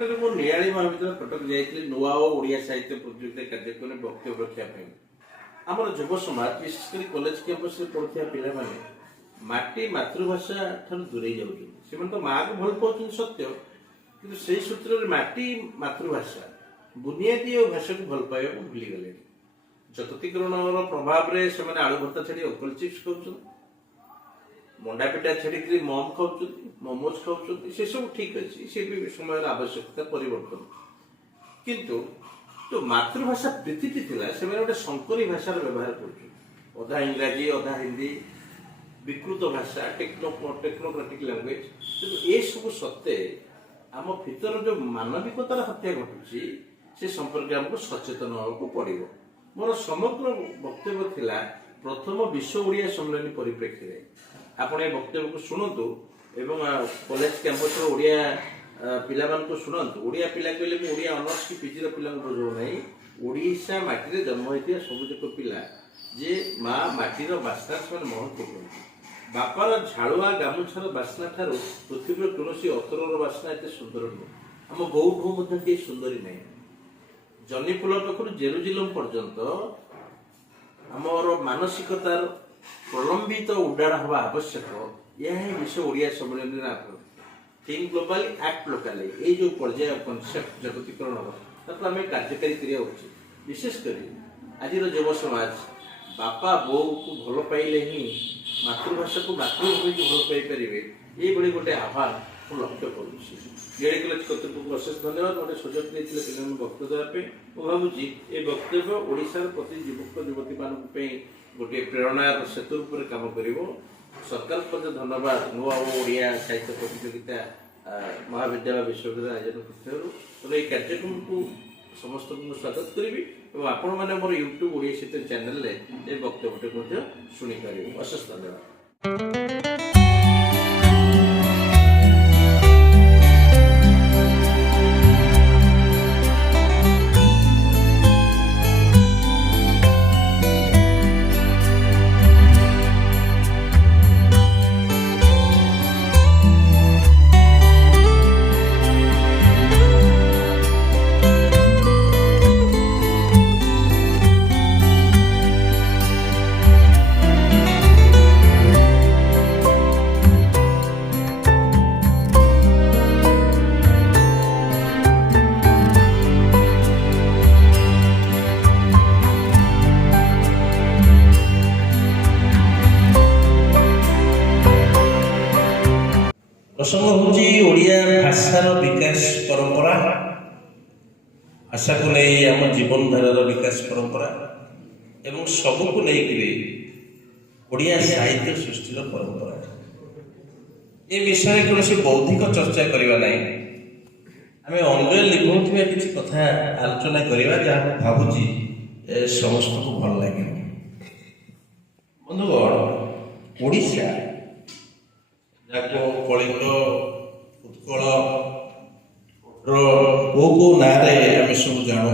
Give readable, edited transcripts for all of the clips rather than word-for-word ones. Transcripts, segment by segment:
निकटने मो नियाली महाविद्यालय कटक जाइए नुआ और ओडिया साहित्य प्रतियोगिता कार्यक्रम वक्तव्य रखा आम युव समाज विशेषकर कॉलेज कैंपस में पढ़ुवा पिला माने माटी मातृभाषा ठार दूरे जाऊँ तो माँ को भल पाँच सत्य कि से सूत्र माटी मातृभाषा बुनियादी और भाषा को भल पाइबा भूली गले जगतीकरण प्रभाव में से आलू भर्ता छाड़ी अंकल चिप्स खाऊँ मंडा पिटा छाड़ी मम खाऊँ मोमोज खाऊँ से सब ठीक अच्छे से भी समय आवश्यकता परिवर्तन किंतु जो मातृभाषा प्रीति थिला से गोटे संकरी भाषार व्यवहार कर अधा इंग्राजी अधा हिंदी विकृत भाषा टेक्नोक्रेटिक लैंग्वेज किंतु ये सब सत्वे आम भीतर जो मानविकतार हत्या घटुची से संपर्क हमको सचेतन होगा पड़ो मोर समग्र वक्तव्य थिला प्रथम विश्व ओडिया सम्मेलन परिप्रेक्षी में आपण ये वक्तव्य को शुणु एवं कॉलेज कैंपस ओडिया पिला को शुणु ओडिया पिला कहले ओडिया ऑनर्स की पीजी पिला बुझाऊ ना ओडिशा माटी जन्म होता सबुजाक पिला जे माँ माटीर बास्ना से महत्व करते बापार झाड़ुआ गामुछार बास्ना ठार पृथ्वी कौन अतरर बास्ना एत सुंदर नुह आम गौ ढू सुंदरी ना जनी फूल पाखर जेरुजिलम पर्यंत आमर मानसिकतार प्रलंबित उड्डाण हवा आवश्यक यह विश्व ओडिया सम्मेलन थिंक ग्लोबली एक्ट लोकाली ये जो पर्याय कनसेप्ट जगतीकरण हम आम कार्यकारी करा उचित विशेषकर आज युव समाज बापा बो को भल पाइले ही मातृभाषा को मातृभूमि को भल पाई पारे ये गोटे आह्वान मुझे लक्ष्य करुँची जेडी कॉलेज कर्तृपक्ष अशेष धन्यवाद गोटे सुजोग नहीं पिला वक्तव्य देवाई भावुची ये वक्तव्य ओडिशार प्रति युवक युवती मान गोटे प्रेरणार सेतु रूप काम कर सरकार को धन्यवाद नुआ ओडिया साहित्य प्रतियोगिता महाविद्यालय विश्वविद्यालय आयोजन कर ये कार्यक्रम को समस्त को स्वागत करी और आपण मैंने मोर यूट्यूब ओडिया साहित्य चैनल ये वक्तव्य शुणी पारे अशेष धन्यवाद। प्रसंग हूँ ओडिया भाषार विकास परंपरा भाषा को नहीं आम जीवन धारार विकास परंपरा एवं सबू को लेकिन ओडिया साहित्य सृष्टि परंपरा ये विषय कौन से बौद्धिक चर्चा करवा ना आम अंग्रेज लिखुवा किसी कथा आलोचना करवा जहाँ भावुची समस्त को भल लगे बंधुगण ओडिशा जाको कलिंग उत्कल को ना आम सब जान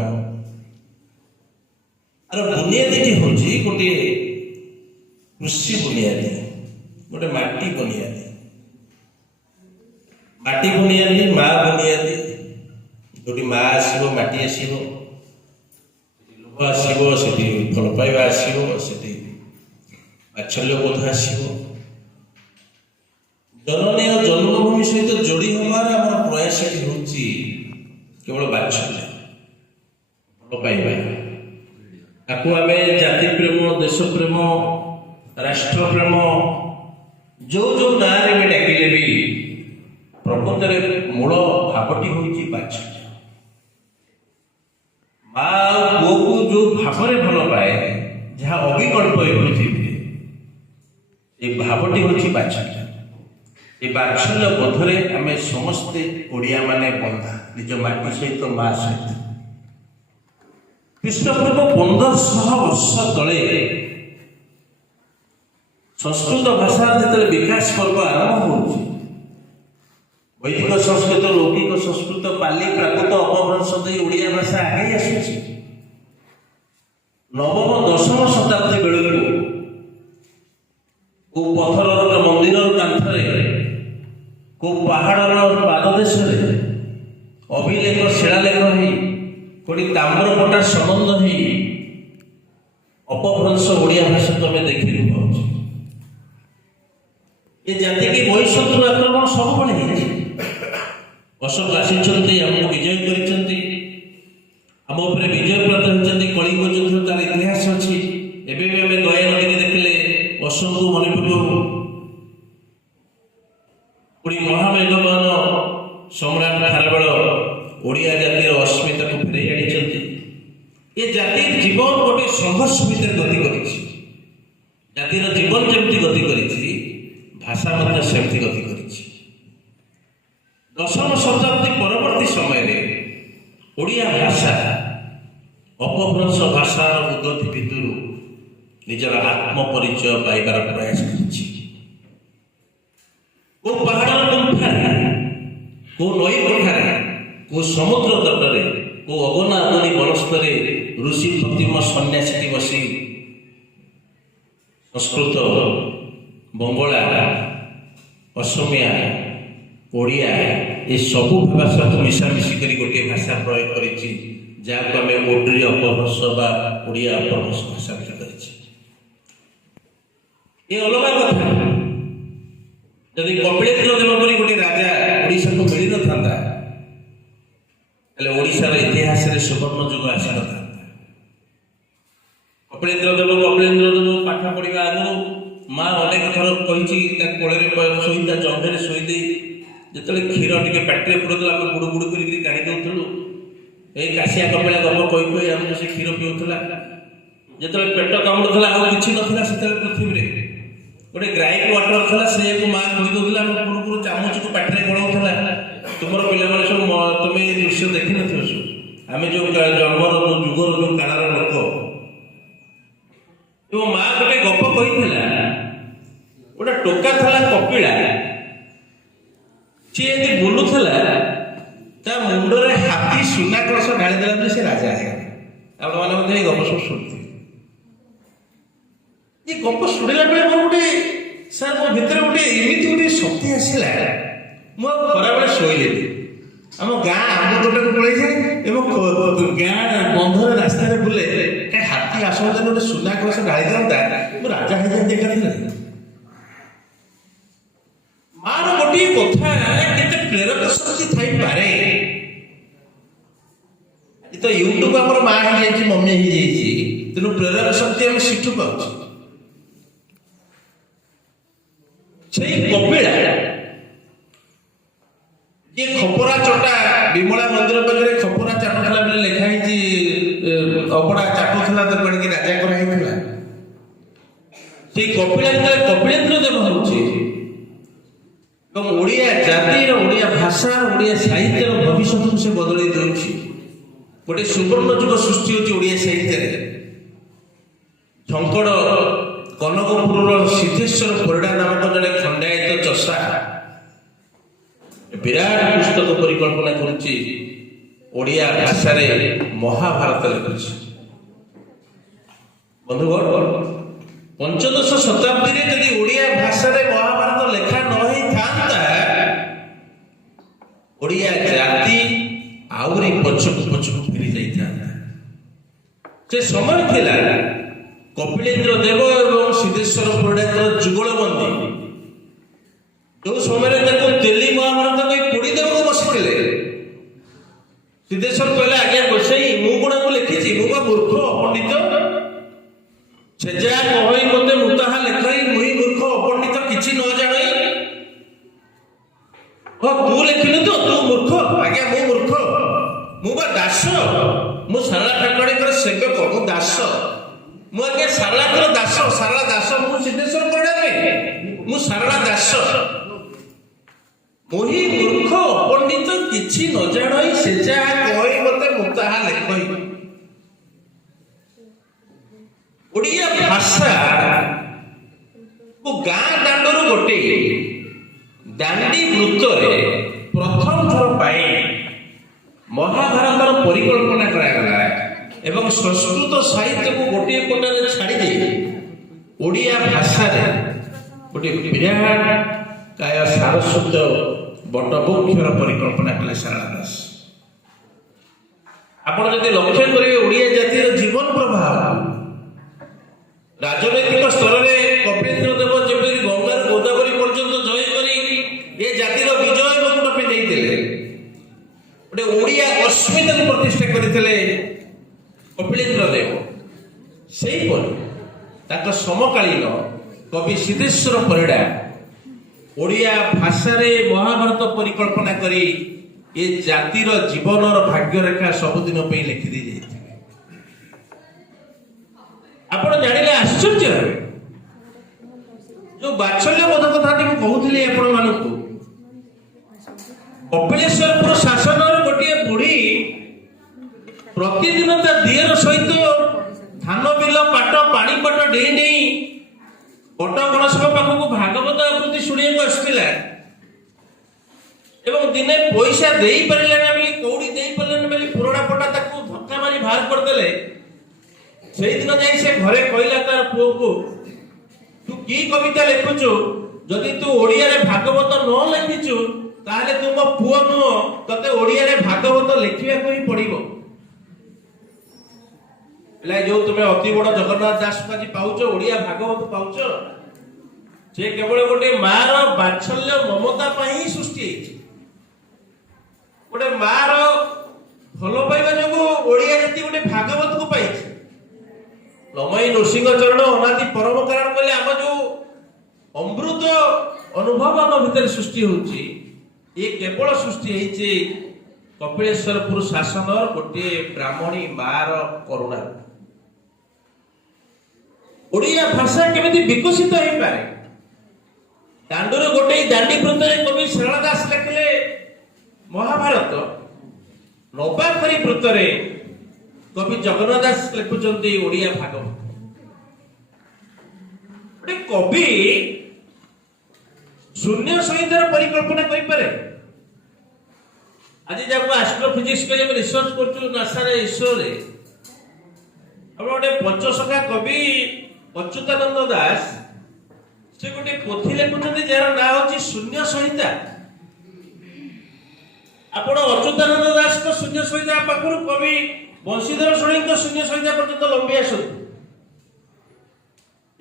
आर बुनियादी हूँ गोटे कृषि बुनियादी गोटे माटी बुनियादी माँ बुनियादी जो माँ आसो माटी आसो लुह आसो से भल पाइबा आसो से बात्सल्यबोध आसो जननी और जन्मभूमि सहित जोड़ी हमार आम प्रयास हूँ केवल बात्सल्य भल पाइबा आपको आम जाति प्रेम देश प्रेम राष्ट्र प्रेम जो जो ना भी डाकिले भी प्रकृत मूल भावटी हूँ बात्सल्य माँ पुओ को जो भाव भल पाए जहाँ अविकल्प पृथ्वी ये भावटी हूँ बात्सल्य ये बात्सल्य बोधरे आम समस्ते ओडिया माने बंधा निज माटी सहित माँ सहित ख्रीष्टपूर्व 1500 वर्ष तले संस्कृत भाषा जो विकास पर्व आरंभ हो वैदिक संस्कृत लौकिक संस्कृत पाली प्राकृत अपभ्रंश दे ओडिया भाषा आगे आसुची नवम दशम शताब्दी बेलू को पथर मंदिर कांथरे को पहाड़ पाददेश ଅଭିଲେଖ ଶିଳାଲେଖ ହେଇ କୋଟି ତାମ୍ରପଟା ସମ୍ବନ୍ଧ ହେଇ ଅପଭ୍ରଂଶ ଓଡ଼ିଆ ଭାଷା ତମେ ଦେଖିବାକୁ ପାଉଛ। ଏ ଜାତିକି ବୈଶତ୍ରୁ ଆକ୍ରମଣ ସବୁବେଳେ ହେଇଛି। ଅଶୋକ ଆସିଛନ୍ତି, ଆମକୁ ବିଜୟ କରିଛନ୍ତି, ଆମ ଉପରେ ବିଜୟ ପ୍ରାପ୍ତ ହୋଇଛନ୍ତି। କଳିଙ୍ଗ ଯୁଦ୍ଧ ତାର ଇତିହାସ ଅଛି। ଏବେ ବି ଆମେ ଦୟା ନଦୀରେ ଦେଖିଲେ ଅଶୋକଙ୍କୁ ମନେ ପକାଉ। ପୁଣି ମହାମେଘମାନ ସମ୍ରାଟ ଖାରବେଳ ଓଡ଼ିଆ ଜାତିର ଅସ୍ମିତାକୁ ଫେରାଇ ଆଣିଛନ୍ତି। ଏ ଜାତିର ଜୀବନ ଗୋଟେ ସଂଘର୍ଷ ଭିତରେ ଗତି କରିଛି। ଜାତିର ଜୀବନ ଯେମିତି ଗତି କରିଛି, ଭାଷା ମଧ୍ୟ ସେମିତି ଗତି କରିଛି। ଦଶମ ଶତାବ୍ଦୀ ପରବର୍ତ୍ତୀ ସମୟରେ ଓଡ଼ିଆ ଭାଷା ଅପଭ୍ରଂଶ ଭାଷାର ଉନ୍ନତି ଭିତରୁ ନିଜର ଆତ୍ମପରିଚୟ ପାଇବାର ପ୍ରୟାସ କରିଛି। କୋଉ ପାହାଡ଼ର ଗୁମ୍ଫାରେ, କୋଉ ନଈ ପଠାରେ, କୋଉ ସମୁଦ୍ର ତଟରେ, କୋଉ ଅଗନା ଅଗନି ବନସ୍ତରେ ଋଷି ପ୍ରତିମ ସନ୍ନ୍ୟାସୀଟି ବସି ସଂସ୍କୃତ, ବଙ୍ଗଳା, ଅସମିଆ, ଓଡ଼ିଆ ଏସବୁ ଭାଷାକୁ ମିଶାମିଶି କରି ଗୋଟିଏ ଭାଷା ପ୍ରୟୋଗ କରିଛି, ଯାହାକୁ ଆମେ ଓଡ୍ରି ଅପଭ୍ରଂଶ ବା ଓଡ଼ିଆ ଅପଭ୍ରଂଶ ଭାଷା ବୋଲି କରିଛି। ଏ ଅଲଗା କଥା। ଯଦି କପିଳେନ୍ଦ୍ର ଦେବ ପରି ଗୋଟେ ରାଜା ଓଡ଼ିଶାକୁ ମିଳିନଥାନ୍ତା, ତାହେଲେ ଓଡ଼ିଶାର ଇତିହାସରେ ସୁବର୍ଣ୍ଣ ଯୁଗ ଆସିନଥାନ୍ତା। କପିଳେନ୍ଦ୍ର ଦେବ ପାଠ ପଢିବା ଆଗରୁ ମା ଅନେକ ଥର କହିଛି, ତା କୋଳରେ ଶୋଇ, ତା ଜଙ୍ଘରେ ଶୋଇ ଦେଇ ଯେତେବେଳେ କ୍ଷୀର ଟିକେ ପାଟିରେ ପୁରଉଥିଲା, ଆମେ ବୁଡୁ ବୁଡୁ କରିକି କାଢି ଦେଉଥିଲୁ। ଏଇ କାଶିଆ କପିଳା ଗପ କହି କହି ଆମକୁ ସେ କ୍ଷୀର ପିଉଥିଲା। ଯେତେବେଳେ ପେଟ କାମୁଡୁଥିଲା, ଆଉ କିଛି ନଥିଲା ସେତେବେଳେ ପୃଥିବୀରେ, ଗୋଟେ ଗ୍ରାଇକ୍ ୱାଟର ଥିଲା, ସେଇଆକୁ ମା ଖୋଲି ଦେଉଥିଲା, ଆମେ ପୂର୍ବରୁ ଚାମଚକୁ ପାଟିରେ ଗଳାଉଥିଲା। ତୁମର ପିଲାମାନେ ସବୁ ତମେ ଏ ଦୃଶ୍ୟ ଦେଖିନଥିବ ସବୁ। ଆମେ ଯୋଉ ଜନ୍ମର ଯୋଉ ଯୁଗର ଯୋଉ କାଳର ଲୋକ। ଏବଂ ମା ଗୋଟେ ଗପ କହିଥିଲା, ଗୋଟେ ଟୋକା ଥିଲା କପିଳା, ସିଏ ଏମିତି ବୁଲୁଥିଲା, ତା ମୁଣ୍ଡରେ ହାତୀ ସୁନା କଳସ ଢାଳି ଦେଲା ପରେ ସେ ରାଜା ହେଇଗଲା। ଆପଣମାନେ ମଧ୍ୟ ଏଇ ଗପ ସବୁ ଶୁଣିଥିବେ। ଏ ଗପ ଶୁଣିଲା ବେଳେ ମୋର ଗୋଟେ ସାର୍ ମୋ ଭିତରେ ଗୋଟେ ଏମିତି ଗୋଟେ ଶକ୍ତି ଆସିଲା, ମୁଁ ଆଉ ଖରାବେଳେ ଶୋଇଲିନି। ଆମ ଗାଁ ଆମ୍ବ ତୋଟାକୁ ପଳେଇଯାଏ ଏବଂ ଗାଁ ବନ୍ଧର ରାସ୍ତାରେ ବୁଲେ, ହାତୀ ଆସନ୍ତା ଗୋଟେ ସୁନା କଳସ ଢାଳି ଦିଅନ୍ତା, ମୁଁ ରାଜା ହେଇଯାନ୍ତି ଏକାଥରେ। ମାର ଗୋଟିଏ କଥା, କେତେ ପ୍ରେରକ ଶକ୍ତି ଥାଇପାରେ। ତ ୟୁଟ୍ୟୁବ ଆମର ମା ହେଇଯାଇଛି, ମମି ହେଇଯାଇଛି, ତେଣୁ ପ୍ରେରକ ଶକ୍ତି ଆମେ ସେଠୁ ପାଉଛୁ। ସେଇ କପିଳା ଯିଏ ଖପରା ଚଟା, ବିମଳା ମନ୍ଦିର ପାଖରେ ଖପରା ଚାଟୁଥିଲା ବୋଲି ଲେଖା ହେଇଛି, ଅବଡ଼ା ଚାଟୁଥିଲା ତ କାଣିକି ରାଜା କରାହେଇଥିଲା। ସେଇ କପିଳା ଯେତେବେଳେ କପିଳେନ୍ଦ୍ର ଦେବ ହଉଛି ଏବଂ ଓଡ଼ିଆ ଜାତିର, ଓଡ଼ିଆ ଭାଷାର, ଓଡ଼ିଆ ସାହିତ୍ୟର ଭବିଷ୍ୟତକୁ ସେ ବଦଳେଇ ଦେଉଛି। ଗୋଟେ ସୁବର୍ଣ୍ଣ ଯୁଗ ସୃଷ୍ଟି ହେଉଛି ଓଡ଼ିଆ ସାହିତ୍ୟରେ। ଝଙ୍କଡ଼ କନକପୁରର ସିଦ୍ଧେଶ୍ୱର ପରିଡ଼ା ନାମକ ଜଣେ ଖଣ୍ଡାୟତ ଚଷା ବିରାଟ ପୁସ୍ତକ ପରିକଳ୍ପନା କରୁଛି, ଓଡ଼ିଆ ଭାଷାରେ ମହାଭାରତ ଲେଖୁଛି। ବନ୍ଧୁଗଣ, ପଞ୍ଚଦଶ ଶତାବ୍ଦୀରେ ଯଦି ଓଡ଼ିଆ ଭାଷାରେ ମହାଭାରତ ଲେଖା ନ ହେଇଥାନ୍ତା, ଓଡ଼ିଆ ଜାତି ଆହୁରି ପଛକୁ ଫେରି ଯାଇଥାନ୍ତା। ସେ ସମୟ ଥିଲା କପିଳେନ୍ଦ୍ର ଦେବ ଏବଂ ସିଦ୍ଧେଶ୍ୱର ପରିଡ଼ାଙ୍କର ଯୁଗଳବନ୍ଦୀ। ଯୋଉ ସମୟରେ ତାକୁ ତେଲି ମହାଭାରତ କହି ପୋଡ଼ି ଦେବାକୁ ବସିଥିଲେ, ସିଦ୍ଧେଶ୍ୱର କହିଲେ, ଆଜ୍ଞା ଗୋସାଇ, ମୁଁ ଗୁଣାକୁ ଲେଖିଛି, ମୁଁ ବା ମୂର୍ଖ ଅପଣ୍ଡିତ, ସେ ଯାହା କହଇ ମତେ ମୁଁ ତାହା ଲେଖାଇ, ମୁହିଁ ମୂର୍ଖ ଅପଣ୍ଡିତ, କିଛି ନ ଜାଣଇ। ତୁ ଲେଖିଲୁ ତ, ତୁ ମୂର୍ଖ? ଆଜ୍ଞା ମୁଁ ମୂର୍ଖ, ମୁଁ ବା ଦାସ, ମୁଁ ଶାରଳା ଠାକୁରାଣୀଙ୍କର ସେବକ, ମୁଁ ଦାସ, ମୁଁ ଆଜ୍ଞା ଶାରଳାଙ୍କର ଦାସ, ଶାରଳା ଦାସ, ମୁଁ ସିଦ୍ଧେଶ୍ୱର ପରିଡ଼ା ନୁହେଁ, ମୁଁ ଶାରଳା ଦାସ। ମୁହିଁ ମୂର୍ଖ ଅପଣ୍ଡିତ, କିଛି ନ ଜାଣଇ, ସେ ଯାହା କହଇ ମତେ ମୁଁ ତାହା ଲେଖଇ। ଓଡ଼ିଆ ଭାଷା ଗାଁ ଦାଣ୍ଡରୁ ଗୋଟେ ଦାଣ୍ଡି ବୃତ୍ତରେ ପ୍ରଥମ ଥର ପାଇଁ ମହାଭାରତର ପରିକଳ୍ପନା କରାଗଲା ଏବଂ ସଂସ୍କୃତ ସାହିତ୍ୟକୁ ଗୋଟିଏ ପଟରେ ଛାଡ଼ି ଦେଇ ଓଡ଼ିଆ ଭାଷାରେ ଗୋଟେ ବିରାଟ କାୟ ସାରସ୍ୱତ ବଟବୃକ୍ଷର ପରିକଳ୍ପନା କଲେ ଶାରଳା ଦାସ। ଆପଣ ଯଦି ଲକ୍ଷ୍ୟ କରିବେ ଓଡ଼ିଆ ଜାତିର ଜୀବନ ପ୍ରବାହ ରାଜନୈତିକ ସ୍ତରରେ କପିଳେନ୍ଦ୍ର ଦେବ ଯେପରି ଗଙ୍ଗାରୁ ଗୋଦାବରୀ ପର୍ଯ୍ୟନ୍ତ ଜୟ କରି ଏ ଜାତିର ବିଜୟ ମୁକୁଟ ପିନ୍ଧେଇଥିଲେ, ଗୋଟେ ଓଡ଼ିଆ ଅସ୍ମିତାକୁ ପ୍ରତିଷ୍ଠା କରିଥିଲେ କପିଳେନ୍ଦ୍ର ଦେବ। ସେହିପରି ତାଙ୍କ ସମକାଳୀନ କବି ସିଦ୍ଧେଶ୍ୱର ପରିଡ଼ା ଓଡ଼ିଆ ଭାଷାରେ ମହାଭାରତ ପରିକଳ୍ପନା କରି ଏ ଜାତିର ଜୀବନର ଭାଗ୍ୟରେଖା ସବୁଦିନ ପାଇଁ ଲେଖିଦେଇ ଯାଇଥିଲେ। ଆପଣ ଜାଣିଲେ ଆଶ୍ଚର୍ଯ୍ୟ ହେବେ, ଯୋଉ ବାତ୍ସଲ୍ୟବୋଧ କଥାଟି ମୁଁ କହୁଥିଲି ଆପଣ ମାନଙ୍କୁ, କପିଳେଶ୍ୱରପୁର ଶାସନର ଗୋଟିଏ ବୁଢ଼ୀ ପ୍ରତିଦିନ ତା ଦିଅର ସହିତ ଧାନ ବିଲ ପାଟ ପାଣିପଟ ଡେଇଁ ଡେଇଁ ବଟ ଗଣେଶଙ୍କ ପାଖକୁ ଭାଗବତ ଆବୃତ୍ତି ଶୁଣିବାକୁ ଆସିଥିଲା ଏବଂ ଦିନେ ପଇସା ଦେଇପାରିଲେନି ବୋଲି, କଉଡ଼ି ଦେଇପାରିଲେନି ବୋଲି ପୁରୁଣା ପଟା ତାକୁ ଧକ୍କା ମାରି ବାହାର କରିଦେଲେ। ସେଇଦିନ ଯାଇ ସେ ଘରେ କହିଲା ତାର ପୁଅକୁ, ତୁ କି କବିତା ଲେଖୁଛୁ, ଯଦି ତୁ ଓଡ଼ିଆରେ ଭାଗବତ ନ ଲେଖିଛୁ ତାହେଲେ ତୁ ମୋ ପୁଅ ନୁହଁ, ତତେ ଓଡ଼ିଆରେ ଭାଗବତ ଲେଖିବାକୁ ହିଁ ପଡିବ। ଯୋଉ ତୁମେ ଅତି ବଡ ଜଗନ୍ନାଥ ଦାସକୁ ଆଜି ପାଉଛ, ଓଡ଼ିଆ ଭାଗବତ ପାଉଛ, ସେ କେବଳ ଗୋଟେ ମାର ବାତ୍ସଲ୍ୟ ମମତା ପାଇଁ ହିଁ ସୃଷ୍ଟି ହେଇଛି। ଗୋଟେ ମାର ଭଲ ପାଇବା ଯୋଗୁଁ ଓଡ଼ିଆ ଜାତି ଗୋଟେ ଭାଗବତକୁ ପାଇଛି। ଲମଇ ନୃସିଂହ ଚରଣ ଅନାଦି ପରମ କାରଣ କହିଲେ ଆମ ଯୋଉ ଅମୃତ ଅନୁଭବ ଆମ ଭିତରେ ସୃଷ୍ଟି ହଉଛି, ଏ କେବଳ ସୃଷ୍ଟି ହେଇଛି କପିଳେଶ୍ୱରପୁର ଶାସନର ଗୋଟିଏ ବ୍ରାହ୍ମଣୀ ମାର କରୁଣା। ଓଡ଼ିଆ ଭାଷା କେମିତି ବିକଶିତ ହେଇପାରେ, ଦାଣ୍ଡରୁ ଗୋଟେ ଦାଣ୍ଡି ବୃତ୍ତରେ କବି ସାରଳା ଦାସ ଲେଖିଲେ ମହାଭାରତ, ନବାଖରୀ ବୃତ୍ତରେ କବି ଜଗନ୍ନାଥ ଦାସ ଲେଖୁଛନ୍ତି ଓଡ଼ିଆ ଭାଗବତ। ଗୋଟେ କବି ଶୂନ୍ୟ ସଂହିତାର ପରିକଳ୍ପନା କରିପାରେ। ଆଜି ଯାହାକୁ ଆଷ୍ଟ୍ରୋଫିଜିକ୍ସ କରି ଆମେ ରିସର୍ଚ୍ଚ କରୁଛୁ ନାସାରେ, ଇସ୍ରୋରେ, ଆମର ଗୋଟେ ପଞ୍ଚସଖା କବି ଅଚ୍ୟୁତାନନ୍ଦ ଦାସ, ସେ ଗୋଟେ ପୋଥି ଲେଖୁଛନ୍ତି ଯାହାର ନାଁ ହଉଛି ଶୂନ୍ୟ ସଂହିତା। ଆପଣ ଅଚ୍ୟୁତାନନ୍ଦ ଦାସଙ୍କ ଶୂନ୍ୟ ସଂହିତା ପାଖରୁ କବି ବଂଶୀଧର ଷଡ଼ଙ୍ଗୀଙ୍କ ଶୂନ୍ୟ ସଂହିତା ପର୍ଯ୍ୟନ୍ତ ଲମ୍ବି ଆସନ୍ତି।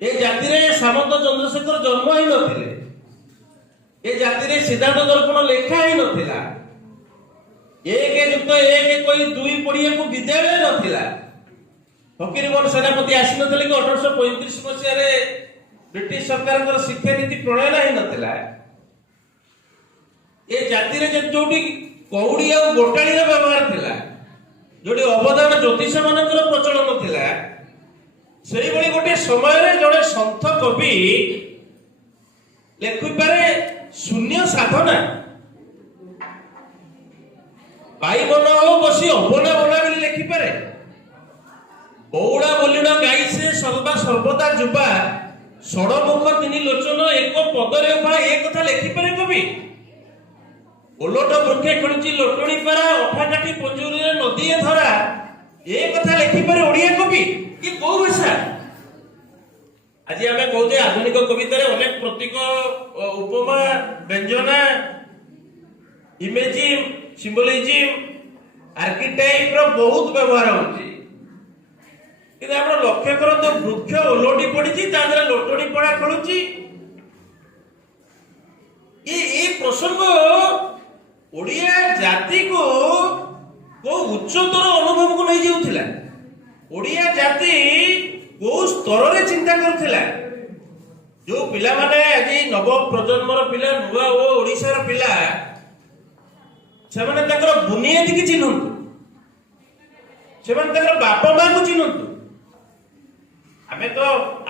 ଏ ଜାତିରେ ସାମନ୍ତ ଚନ୍ଦ୍ରଶେଖର ଜନ୍ମ ହେଇନଥିଲେ, ଏ ଜାତିରେ ସିଦ୍ଧାନ୍ତ ଦର୍ପଣ ଲେଖା ହେଇନଥିଲା, 1+1 କହି 2 ପଢିବାକୁ ବିଦ୍ୟାଳୟ ନଥିଲା, ଫକୀରମୋହନ ସେନାପତି ଆସିନଥିଲେ କି 1835 ମସିହାରେ ବ୍ରିଟିଶ ସରକାରଙ୍କର ଶିକ୍ଷାନୀତି ପ୍ରଣୟନ ହେଇନଥିଲା। ଏ ଜାତିରେ ଯୋଉଠି କଉଡ଼ି ଆଉ ଗୋଟାଳିର ବ୍ୟବହାର ଥିଲା, ଯୋଉଠି ଅବଦାନ ଜ୍ୟୋତିଷ ମାନଙ୍କର ପ୍ରଚଳନ ଥିଲା, ସେଇଭଳି ଗୋଟେ ସମୟରେ ଜଣେ ସନ୍ଥ କବି ଲେଖିପାରେ ଶୂନ୍ୟ ସାଧନା। ପାଇ ମନ ହଉ ବସି ଅବନା ବନା ବୋଲି ଲେଖିପାରେ। ବଉଳା ବୋଲିଣ ଗାଇ ସେ ସର୍ବଦା ଯୁବା, ଷଡ଼ମୁଖ 3 ଲୋଚନ ଏକ ପଦରେ ଉଭା, ଏ କଥା ଲେଖିପାରେ କବି। ଓଲଟ ବୃକ୍ଷେ ଖେଳୁଛି ଲୋଟଣୀ ପାରା, ଅଠା କାଠି ପଞ୍ଜୁରୀରେ ନଦୀ ଧରା, ଏ କଥା ଲେଖିପାରେ ଓଡ଼ିଆ କବି। କି କୋଉ ଭାଷା? ଆଜି ଆମେ କହୁଛେ ଆଧୁନିକ କବିତାରେ ଅନେକ ପ୍ରତୀକ, ଉପମା, ବ୍ୟଞ୍ଜନା, ଇମେଜିଂ, ସିମ୍ବଲିଜିମ୍, ଆର୍କିଟାଇପର ବହୁତ ବ୍ୟବହାର ହଉଛି। କିନ୍ତୁ ଆପଣ ଲକ୍ଷ୍ୟ କରନ୍ତୁ, ବୃକ୍ଷ ଓଲଟି ପଡିଛି, ତା ଦେହରେ ଲୋଟଣୀ ପଡା ଖେଳୁଛି। ଏ ପ୍ରସଙ୍ଗ ଓଡ଼ିଆ ଜାତିକୁ କୋଉ ଉଚ୍ଚତର ଅନୁଭବକୁ ନେଇଯାଉଥିଲା। ଓଡ଼ିଆ ଜାତି କୋଉ ସ୍ତରରେ ଚିନ୍ତା କରୁଥିଲା। ଯୋଉ ପିଲାମାନେ ଆଜି ନବ ପ୍ରଜନ୍ମର ପିଲା, ନୂଆ ଓ ଓଡ଼ିଶାର ପିଲା, ସେମାନେ ତାଙ୍କର ବୁନିୟାଦୀକି ଚିହ୍ନନ୍ତୁ, ସେମାନେ ତାଙ୍କର ବାପା ମାଙ୍କୁ ଚିହ୍ନନ୍ତୁ। ଆମେ ତ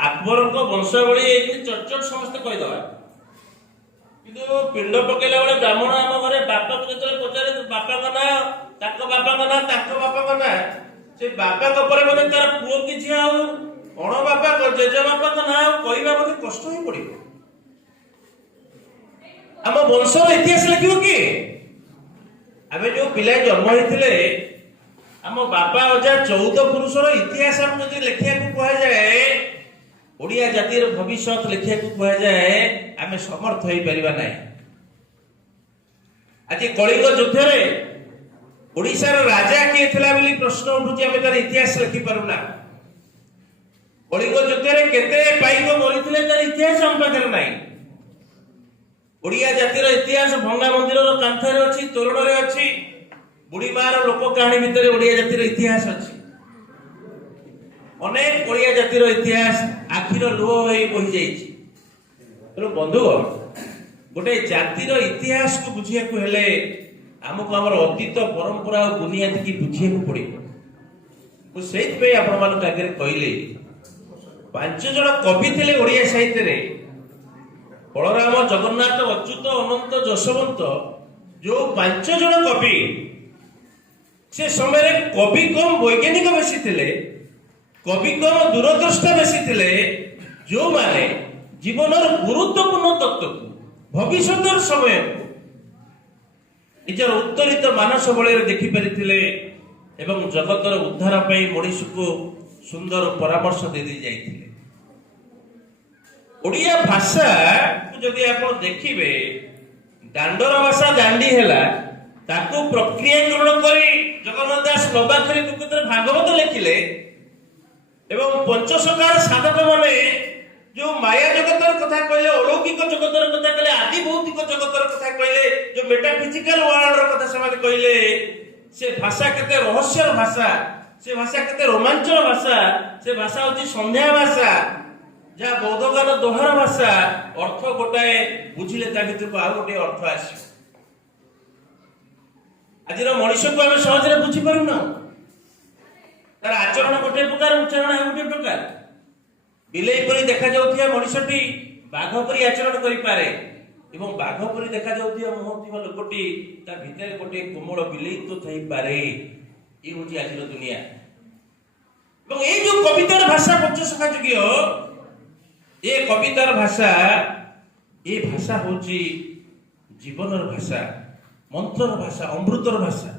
ଆକବରଙ୍କ ବଂଶାବଳୀ ଚଟ ସମସ୍ତେ କହିଦବା, କିନ୍ତୁ ପିଣ୍ଡ ପକେଇଲା ବେଳେ ବ୍ରାହ୍ମଣ ଆମ ଘରେ ବାପାକୁ ଯେତେବେଳେ ପଚାରେ ବାପାଙ୍କ ନାଁ, ତାଙ୍କ ବାପାଙ୍କ ନାଁ, ତାଙ୍କ ବାପାଙ୍କ ନାଁ, ସେ ବାପାଙ୍କ ପରେ ବୋଧେ ତାର ପୁଅ କି ଝିଅ ଆଉ ଅଣ ବାପାଙ୍କ ଜେଜେ ବାପାଙ୍କ ନାଁ ଆଉ କହିବା ବୋଧେ କଷ୍ଟ ହିଁ ପଡିବ। ଆମ ବଂଶର ଇତିହାସ ଲେଖିବ କିଏ? ଆମେ ଯୋଉ ପିଲା ଜନ୍ମ ହେଇଥିଲେ, ଆମ ବାପା ଅଜା 14 ପୁରୁଷର ଇତିହାସ ଆମକୁ ଯଦି ଲେଖିବାକୁ କୁହାଯାଏ, ଓଡ଼ିଆ ଜାତିର ଭବିଷ୍ୟତ ଲେଖିବାକୁ କୁହାଯାଏ, ଆମେ ସମର୍ଥ ହେଇପାରିବା ନାହିଁ। ଆଜି କଳିଙ୍ଗ ଯୁଦ୍ଧରେ ओडिशार राजा किए थिला बोली प्रश्न उठुची आमे तार इतिहास लिखि पारुना कलिंग युद्ध रे केते पाइक मरिथिले तार इतिहास हम पाखरे नाही ओडिया जातिर इतिहास भंगा मंदिर रो कांथरे अछि तोरण रे अछि बुढ़ी मार लोक कहानी भितर ओडिया जातिर इतिहास अछि अनेक ओडिया जातिर इतिहास आखिर लुह होई बहि जाइछि तेणु बंधुगण गोटे जातिर इतिहास को बुझिया को हेले आमको आमर अतीत परंपरा और बुनियाद की बुझिया को पड़े से आपण मान आगे कहले 5 जन कवि थे ओडिया साहित्य रे बलराम जगन्नाथ अच्युत अनंत जशवंत जो 5 जन कवि से समय कवि कम वैज्ञानिक बेसी थे कवि कम दूरदृष्टा बेसी थे जो माने जीवन गुरुत्वपूर्ण तत्व को भविष्य समय निजर उत्तरित मानस बल देखि पारिथिले एवं जगतर उद्धार पाई मनीष को सुंदर परामर्श दे दी जाइथिले ओडिया भाषा को जदि आपण देखिबे दांडर भाषा दांडी हैला ताको प्रक्रियाकरण करी जगन्नाथ दास नवाखरी प्रकृतर भागवत लिखिले एवं पंचसकार साधक माने जो माया जगतर कथा कहले अलौकिक जगतर कथा कहले आदि भौतिक जगतर कथा कहले जो मेटाफिजिकल वर्ल्ड रो कथा समाज कहले से भाषा केते रहस्यर भाषा से भाषा केते रोमांचन भाषा से भाषा होची संध्या भाषा जा बौद्धगान दोहर भाषा अर्थ गोटाए बुझिले ता भितर को आ गोटे अर्थ आसी आजिर मनुष्य को आमे सहज रे बुझी पारु ना तार आचरण गोटे प्रकार उच्चारण गोटे प्रकार बिलेई परी देखा जाउथिया मनुष्यटी बाघ परी आचरण करि पारे एवं बाघ परी देखा जाउथिया मोहतिमा लोकटी ता भितर गोटे कोमल बिलेई तो थई पारे ई होची आजिर दुनिया एवं ए जो कवितार भाषा पंचसखा जुगियो ए कवितार भाषा ए भाषा होची जीवनर भाषा मंत्रर भाषा अमृतर भाषा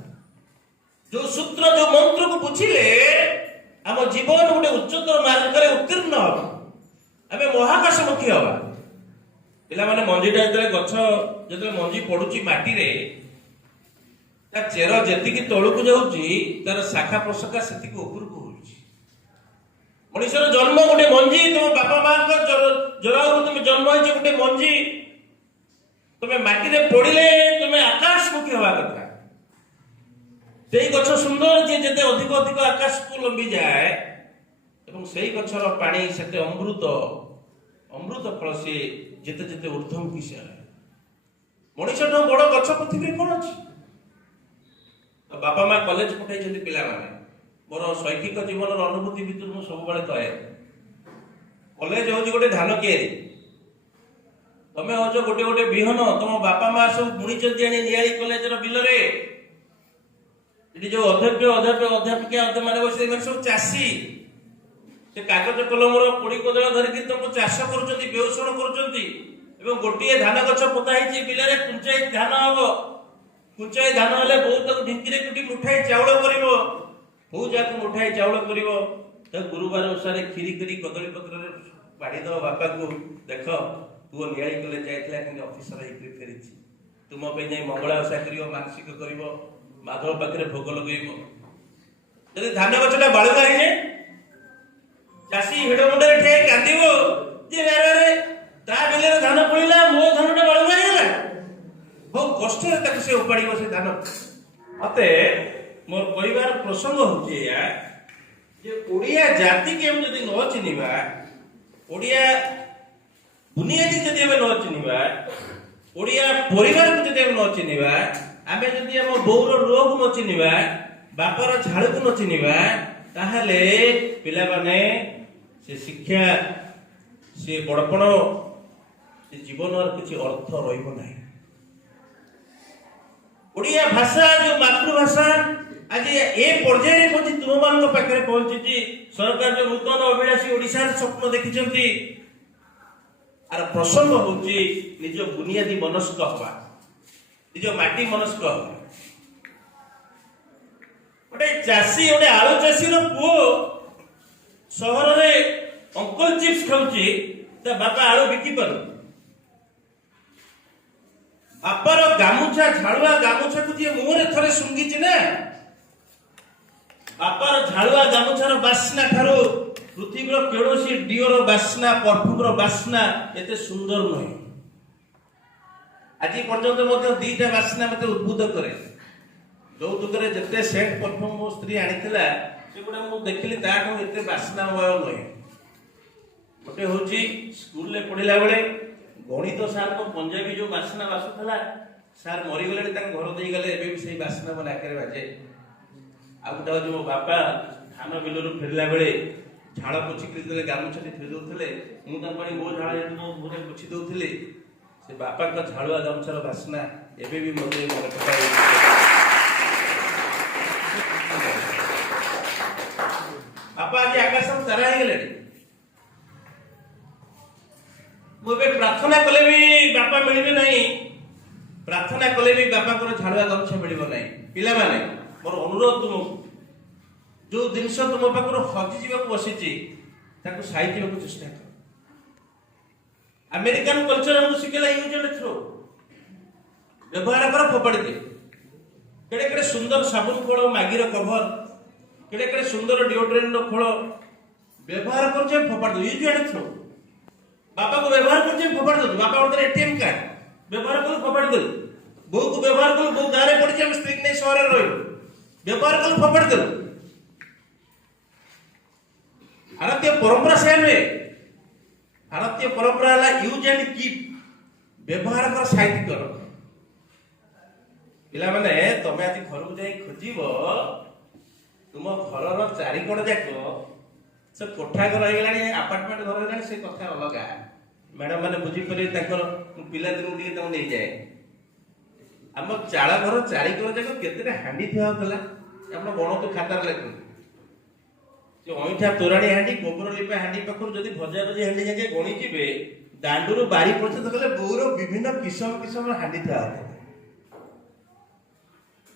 जो सूत्र जो मंत्र को बुझिले आम जीवन गोटे उच्चतर मार्ग रे उत्तीर्ण हम आमे महाकाशमुखी हवा पिला माने मंजीटा जतले गछ जतले मंजी पडुची माटी रे ता चेर जेति की तळु को जाउची तार शाखा प्रशाखा सेति को ऊपर को होउची मनुष्यर जन्म गोटे मंजी तुम बापा मां को जराउ तुम जन्म होइछ गोटे मंजी तुम माटी रे पडिले तुम आकाशमुखी हवा कथा सेई गछ सुंदर जे जते अधिक अधिक आकाश को लंबी जाए एवं सेई गछर पानी सेते अमृत अमृत फल से जेते जेते ऊर्ध्वम की से मनुष्य तो बड़ गछ पृथ्वी कोन अछि बापा मां कॉलेज पठाई जति पिला माने मोर शैक्षिक जीवन अनुभूति भितर मु सब बेले कहे कॉलेज होची गोटे धान केरी तमे होजो गोटे गोटे बिहन तुम बापा मां सब बुणी चंदी आनी नियाली कॉलेज रो बिल रे जो अध्यापिका माने बसे सब चाषी से कागज कलमर कोड़ी कोदଳ धरिकी तुमको चाष करूचंती बेउषण करूचंती एवं गोटिए धान गछ पोता ହେଇଛି बिलरे कुंचाई धान हबो कुंचाई धान हेले बहुत तक ढिंकी रे कुटी मुठाई चावल करिवो बहुत जाक मुठाई चावल करिवो त गुरुवार ओसारे खिरी खिरी कदली पत्र रे बाड़ी दो बापा को देखो तू नियाई कले जाइतला कि ऑफिसर हेकरी फेरिछि तुम पे जाई मंगला ओसा करिवो मानसिक करिवो माधव पाखे भोग लगेब जदि धान गछटा बाळुगा हे जे चासी हेड मुंडे ठे कांदिबो जे रे ता बिले धान पळिला मो धानटा बाळुगा हेला बहुत कष्ट रे ताके से उपाड़िबो से धान अते मोर परिवार प्रसंग होची या जे ओडिया जाति के हम जदि न चिनिबा ओडिया बुनियादी जदि हम न चिनिबा ओडिया परिवार को जदि हम न चिनिबा आमे जदि हम बौर रोग न चिनिबा बापर झाड़ को न चिनिबा ताहले पिला माने से शिक्षा से बड़पण से जीवन और किछि अर्थ रहइबो नाही ओडिया भाषा जो मातृभाषा आज ए पर्याय पहुंची तुम मान पाखे पहुंची सरकार जो नूतन अभिलाषी ओडिशार स्वप्न देखिछंती आर प्रसंग होची निज बुनियादी मनस्क हवा निज माटी मनस्क हवा गोटे चाषी गोटे आलू चाषी रो पुओ सहर रे अंकल चिप्स खाउची ता बापा आलू बिकी पारु ବାପାର ଗାମୁଛା ଝାଳୁଆ ଗାମୁଛାକୁ ଯିଏ ମୁହଁରେ ଥରେ ଶୁଙ୍ଘିଛି ନା, ବାପାର ଝାଳୁଆ ଗାମୁଛାର ବାସ୍ନା ଠାରୁ ପୃଥିବୀର କୌଣସି ଡିଓର ବାସ୍ନା, ପରଫ୍ୟୁମର ବାସ୍ନା ଏତେ ସୁନ୍ଦର ନୁହେଁ। ଆଜି ପର୍ଯ୍ୟନ୍ତ ମଧ୍ୟ ଦିଟା ବାସ୍ନା ମତେ ଉଦ୍ବୁଦ୍ଧ କରେ। ଯୌତୁକରେ ଯେତେ ସେଣ୍ଟ ପରଫ୍ୟୁମ ମୋ ସ୍ତ୍ରୀ ଆଣିଥିଲା ସେଗୁଡା ମୁଁ ଦେଖିଲି ତାଠୁ ଏତେ ବାସ୍ନାମୟ ନୁହେଁ। ଗୋଟେ ହଉଛି ସ୍କୁଲରେ ପଢିଲା ବେଳେ ଗଣିତ ସାରଙ୍କ ପଞ୍ଜାବୀ ଯୋଉ ବାସ୍ନା ବାସୁଥିଲା, ସାର୍ ମରିଗଲେଣି, ତାଙ୍କ ଘର ଦେଇଗଲେ, ଏବେ ବି ସେଇ ବାସ୍ନା ମୋ ନାକରେ ବାଜେ। ଆଉ ଗୋଟେ ହଉଛି ମୋ ବାପା ଧାନ ବିଲରୁ ଫେରିଲା ବେଳେ ଝାଳ ପୋଛିକି ଯେତେବେଳେ ଗାମୁଛାଟି ଫେରି ଦଉଥିଲେ, ମୁଁ ତାଙ୍କ ପାଇଁ ମୋ ଝାଳ ଯେମିତି ମୋ ମୁହଁରେ ପୋଛି ଦଉଥିଲି, ସେ ବାପାଙ୍କ ଝାଳୁଆ ଗାମୁଛାର ବାସ୍ନା ଏବେ ବି ମୋତେ ମନେ ପକାଇ। ବାପା ଆଜି ଆକାଶରେ ତାରା ହେଇଗଲେଣି। ମୁଁ ଏବେ ପ୍ରାର୍ଥନା କଲେ ବି ବାପା ମିଳିବେ ନାହିଁ, ପ୍ରାର୍ଥନା କଲେ ବି ବାପାଙ୍କର ଝାଳୁଆ ଗାମୁଛା ମିଳିବ ନାହିଁ। ପିଲାମାନେ, ମୋର ଅନୁରୋଧ ତୁମକୁ, ଯୋଉ ଜିନିଷ ତୁମ ପାଖରୁ ହଜିଯିବାକୁ ବସିଛି ତାକୁ ସାଇତିବାକୁ ଚେଷ୍ଟା କର। ଆମେରିକାନ କଲଚର ଆମକୁ ଶିଖେଇଲା ୟୁଜ ଆଣ୍ଡ ଥ୍ରୋ। ବ୍ୟବହାର କର, ଫୋପାଡ଼ି ଦିଅ। କେଡ଼େ କେଡ଼େ ସୁନ୍ଦର ସାବୁନ ଖୋଳ, ମାଗିର କଭର, କେଡ଼େ କେଡ଼େ ସୁନ୍ଦର ଡିଓଡ୍ରେଣ୍ଟର ଖୋଳ ବ୍ୟବହାର କରୁଛେ, ଫୋପାଡ଼ି ଦିଅ। Use and throw. ବାପାକୁ ବ୍ୟବହାର କରୁଛେ, ଫୋପାଡ଼ି ଦଉଛୁ। ବାପା ଗୋଟେ ଏଟିଏମ କାର୍ଡ ବ୍ୟବହାର କଲୁ, ଫୋପାଡ଼ି ଦେଲୁ। ବୋଉକୁ ବ୍ୟବହାର କଲୁ, ବୋଉ ଗାଁରେ ପଡିଛି, ଆମେ ସ୍ତ୍ରୀକି ନେଇ ସହରରେ ରହିଲୁ, ବ୍ୟବହାର କଲୁ, ଫୋପାଡ଼ି ଦେଲୁ। ଭାରତୀୟ ପରମ୍ପରା ସେୟା ନୁହେଁ। ଭାରତୀୟ ପରମ୍ପରା ହେଲା ୟୁଜ ଆଣ୍ଡ କିପ୍। ବ୍ୟବହାର କର, ସାଇତି କର। ପିଲାମାନେ, ତମେ ଆଜି ଘରକୁ ଯାଇ ଖୋଜିବ, ତୁମ ଘରର ଚାରିକଣ ଯାକ ସେ କୋଠା ଘର ହେଇଗଲାଣି, ଆପାର୍ଟମେଣ୍ଟ ଘର ହେଇଗଲାଣି, ସେ କଥା ଅଲଗା। ମ୍ୟାଡାମ ମାନେ ବୁଝିପାରିବେ, ତାଙ୍କର ପିଲାଦିନକୁ ଟିକେ ତାଙ୍କୁ ନେଇଯାଏ। ଆମ ଚାଳ ଘର ଚାରିକଣ ଯାକ କେତେଟା ହାଣ୍ଡି ଥିଆ ହଉଥିଲା, ଆପଣ ଗଣତୁ ଖାତାରେ ଲେଖନ୍ତୁ। ସେ ଅଇଁଠା ତୋରାଣୀ ହାଣ୍ଡି, ଗୋବର ଲିପା ହାଣ୍ଡି ପାଖରୁ ଯଦି ଭଜା ଭଜି ହାଣ୍ଡି ଯାକେ ଗଣିଯିବେ, ଦାଣ୍ଡରୁ ବାରି ପର୍ଯ୍ୟନ୍ତ ଗଲେ ବୋଉର ବିଭିନ୍ନ କିସମ କିସମର ହାଣ୍ଡି ଥିଆ ହଉଥିଲା।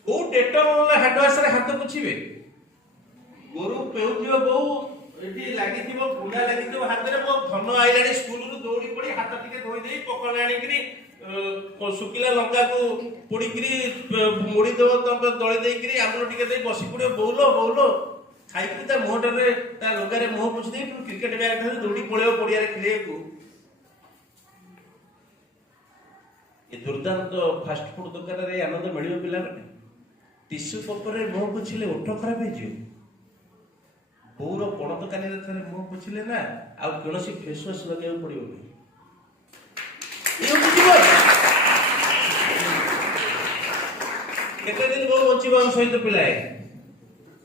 କୋଉ ଡେଟଲ ହାଟ ଆସରେ ହାତ ପୋଛିବେ, ଗୋରୁ ପେଉଥିବ ବୋଉ, ଏଠି ଲାଗିଥିବ କୁଣ୍ଡା ଲାଗିଥିବ ହାତରେ, ମୋ ଧନ ଆଇଲାଣି ସ୍କୁଲରୁ, ଦୌଡ଼ି ପଡି ହାତ ଟିକେ ଧୋଇ ଦେଇ ପଖାଳ ଆଣିକିରି ଶୁଖିଲା ଲଙ୍କାକୁ ପୋଡିକିରି ମୁଢି ଦେବ, ଦଳି ଦେଇକିରି ଆମ୍ବୁଲ ଟିକେ ଦେଇ ବସି ପଡିବ, ବୋଉଲୋ ବୋଉଲୋ, ଖାଇକିରି ତା ମୁହଁଟାରେ ତା ଲୁଗାରେ ମୁହଁ ପୋଛି ଦେଇ କ୍ରିକେଟ ବ୍ୟାଟ୍ ଧରି ଦୌଡ଼ି ପଳେଇବ ପଡିଆରେ ଖେଳିବାକୁ। ଏ ଦୁର୍ଦାନ୍ତ ଫାଷ୍ଟ ଫୁଡ ଦୋକାନରେ ଆନନ୍ଦ ମିଳିବ ପିଲାମାନେ? ଟିସୁ ପେପରରେ ମୁହଁ ପୋଛିଲେ ଓଠ ଖରାପ ହେଇଯିବ। ବୋଉର ପଣ ଦୋକାନରେ ଥରେ ମୁହଁ ପୋଛିଲେ ନା, ଆଉ କୌଣସି ଫେସ୍ ୱାଶ ଲଗେଇବାକୁ ପଡିବନି। କେତେ ଦିନ ବୋଉ ବଞ୍ଚିବ ଆମ ସହିତ ପିଲାଏ?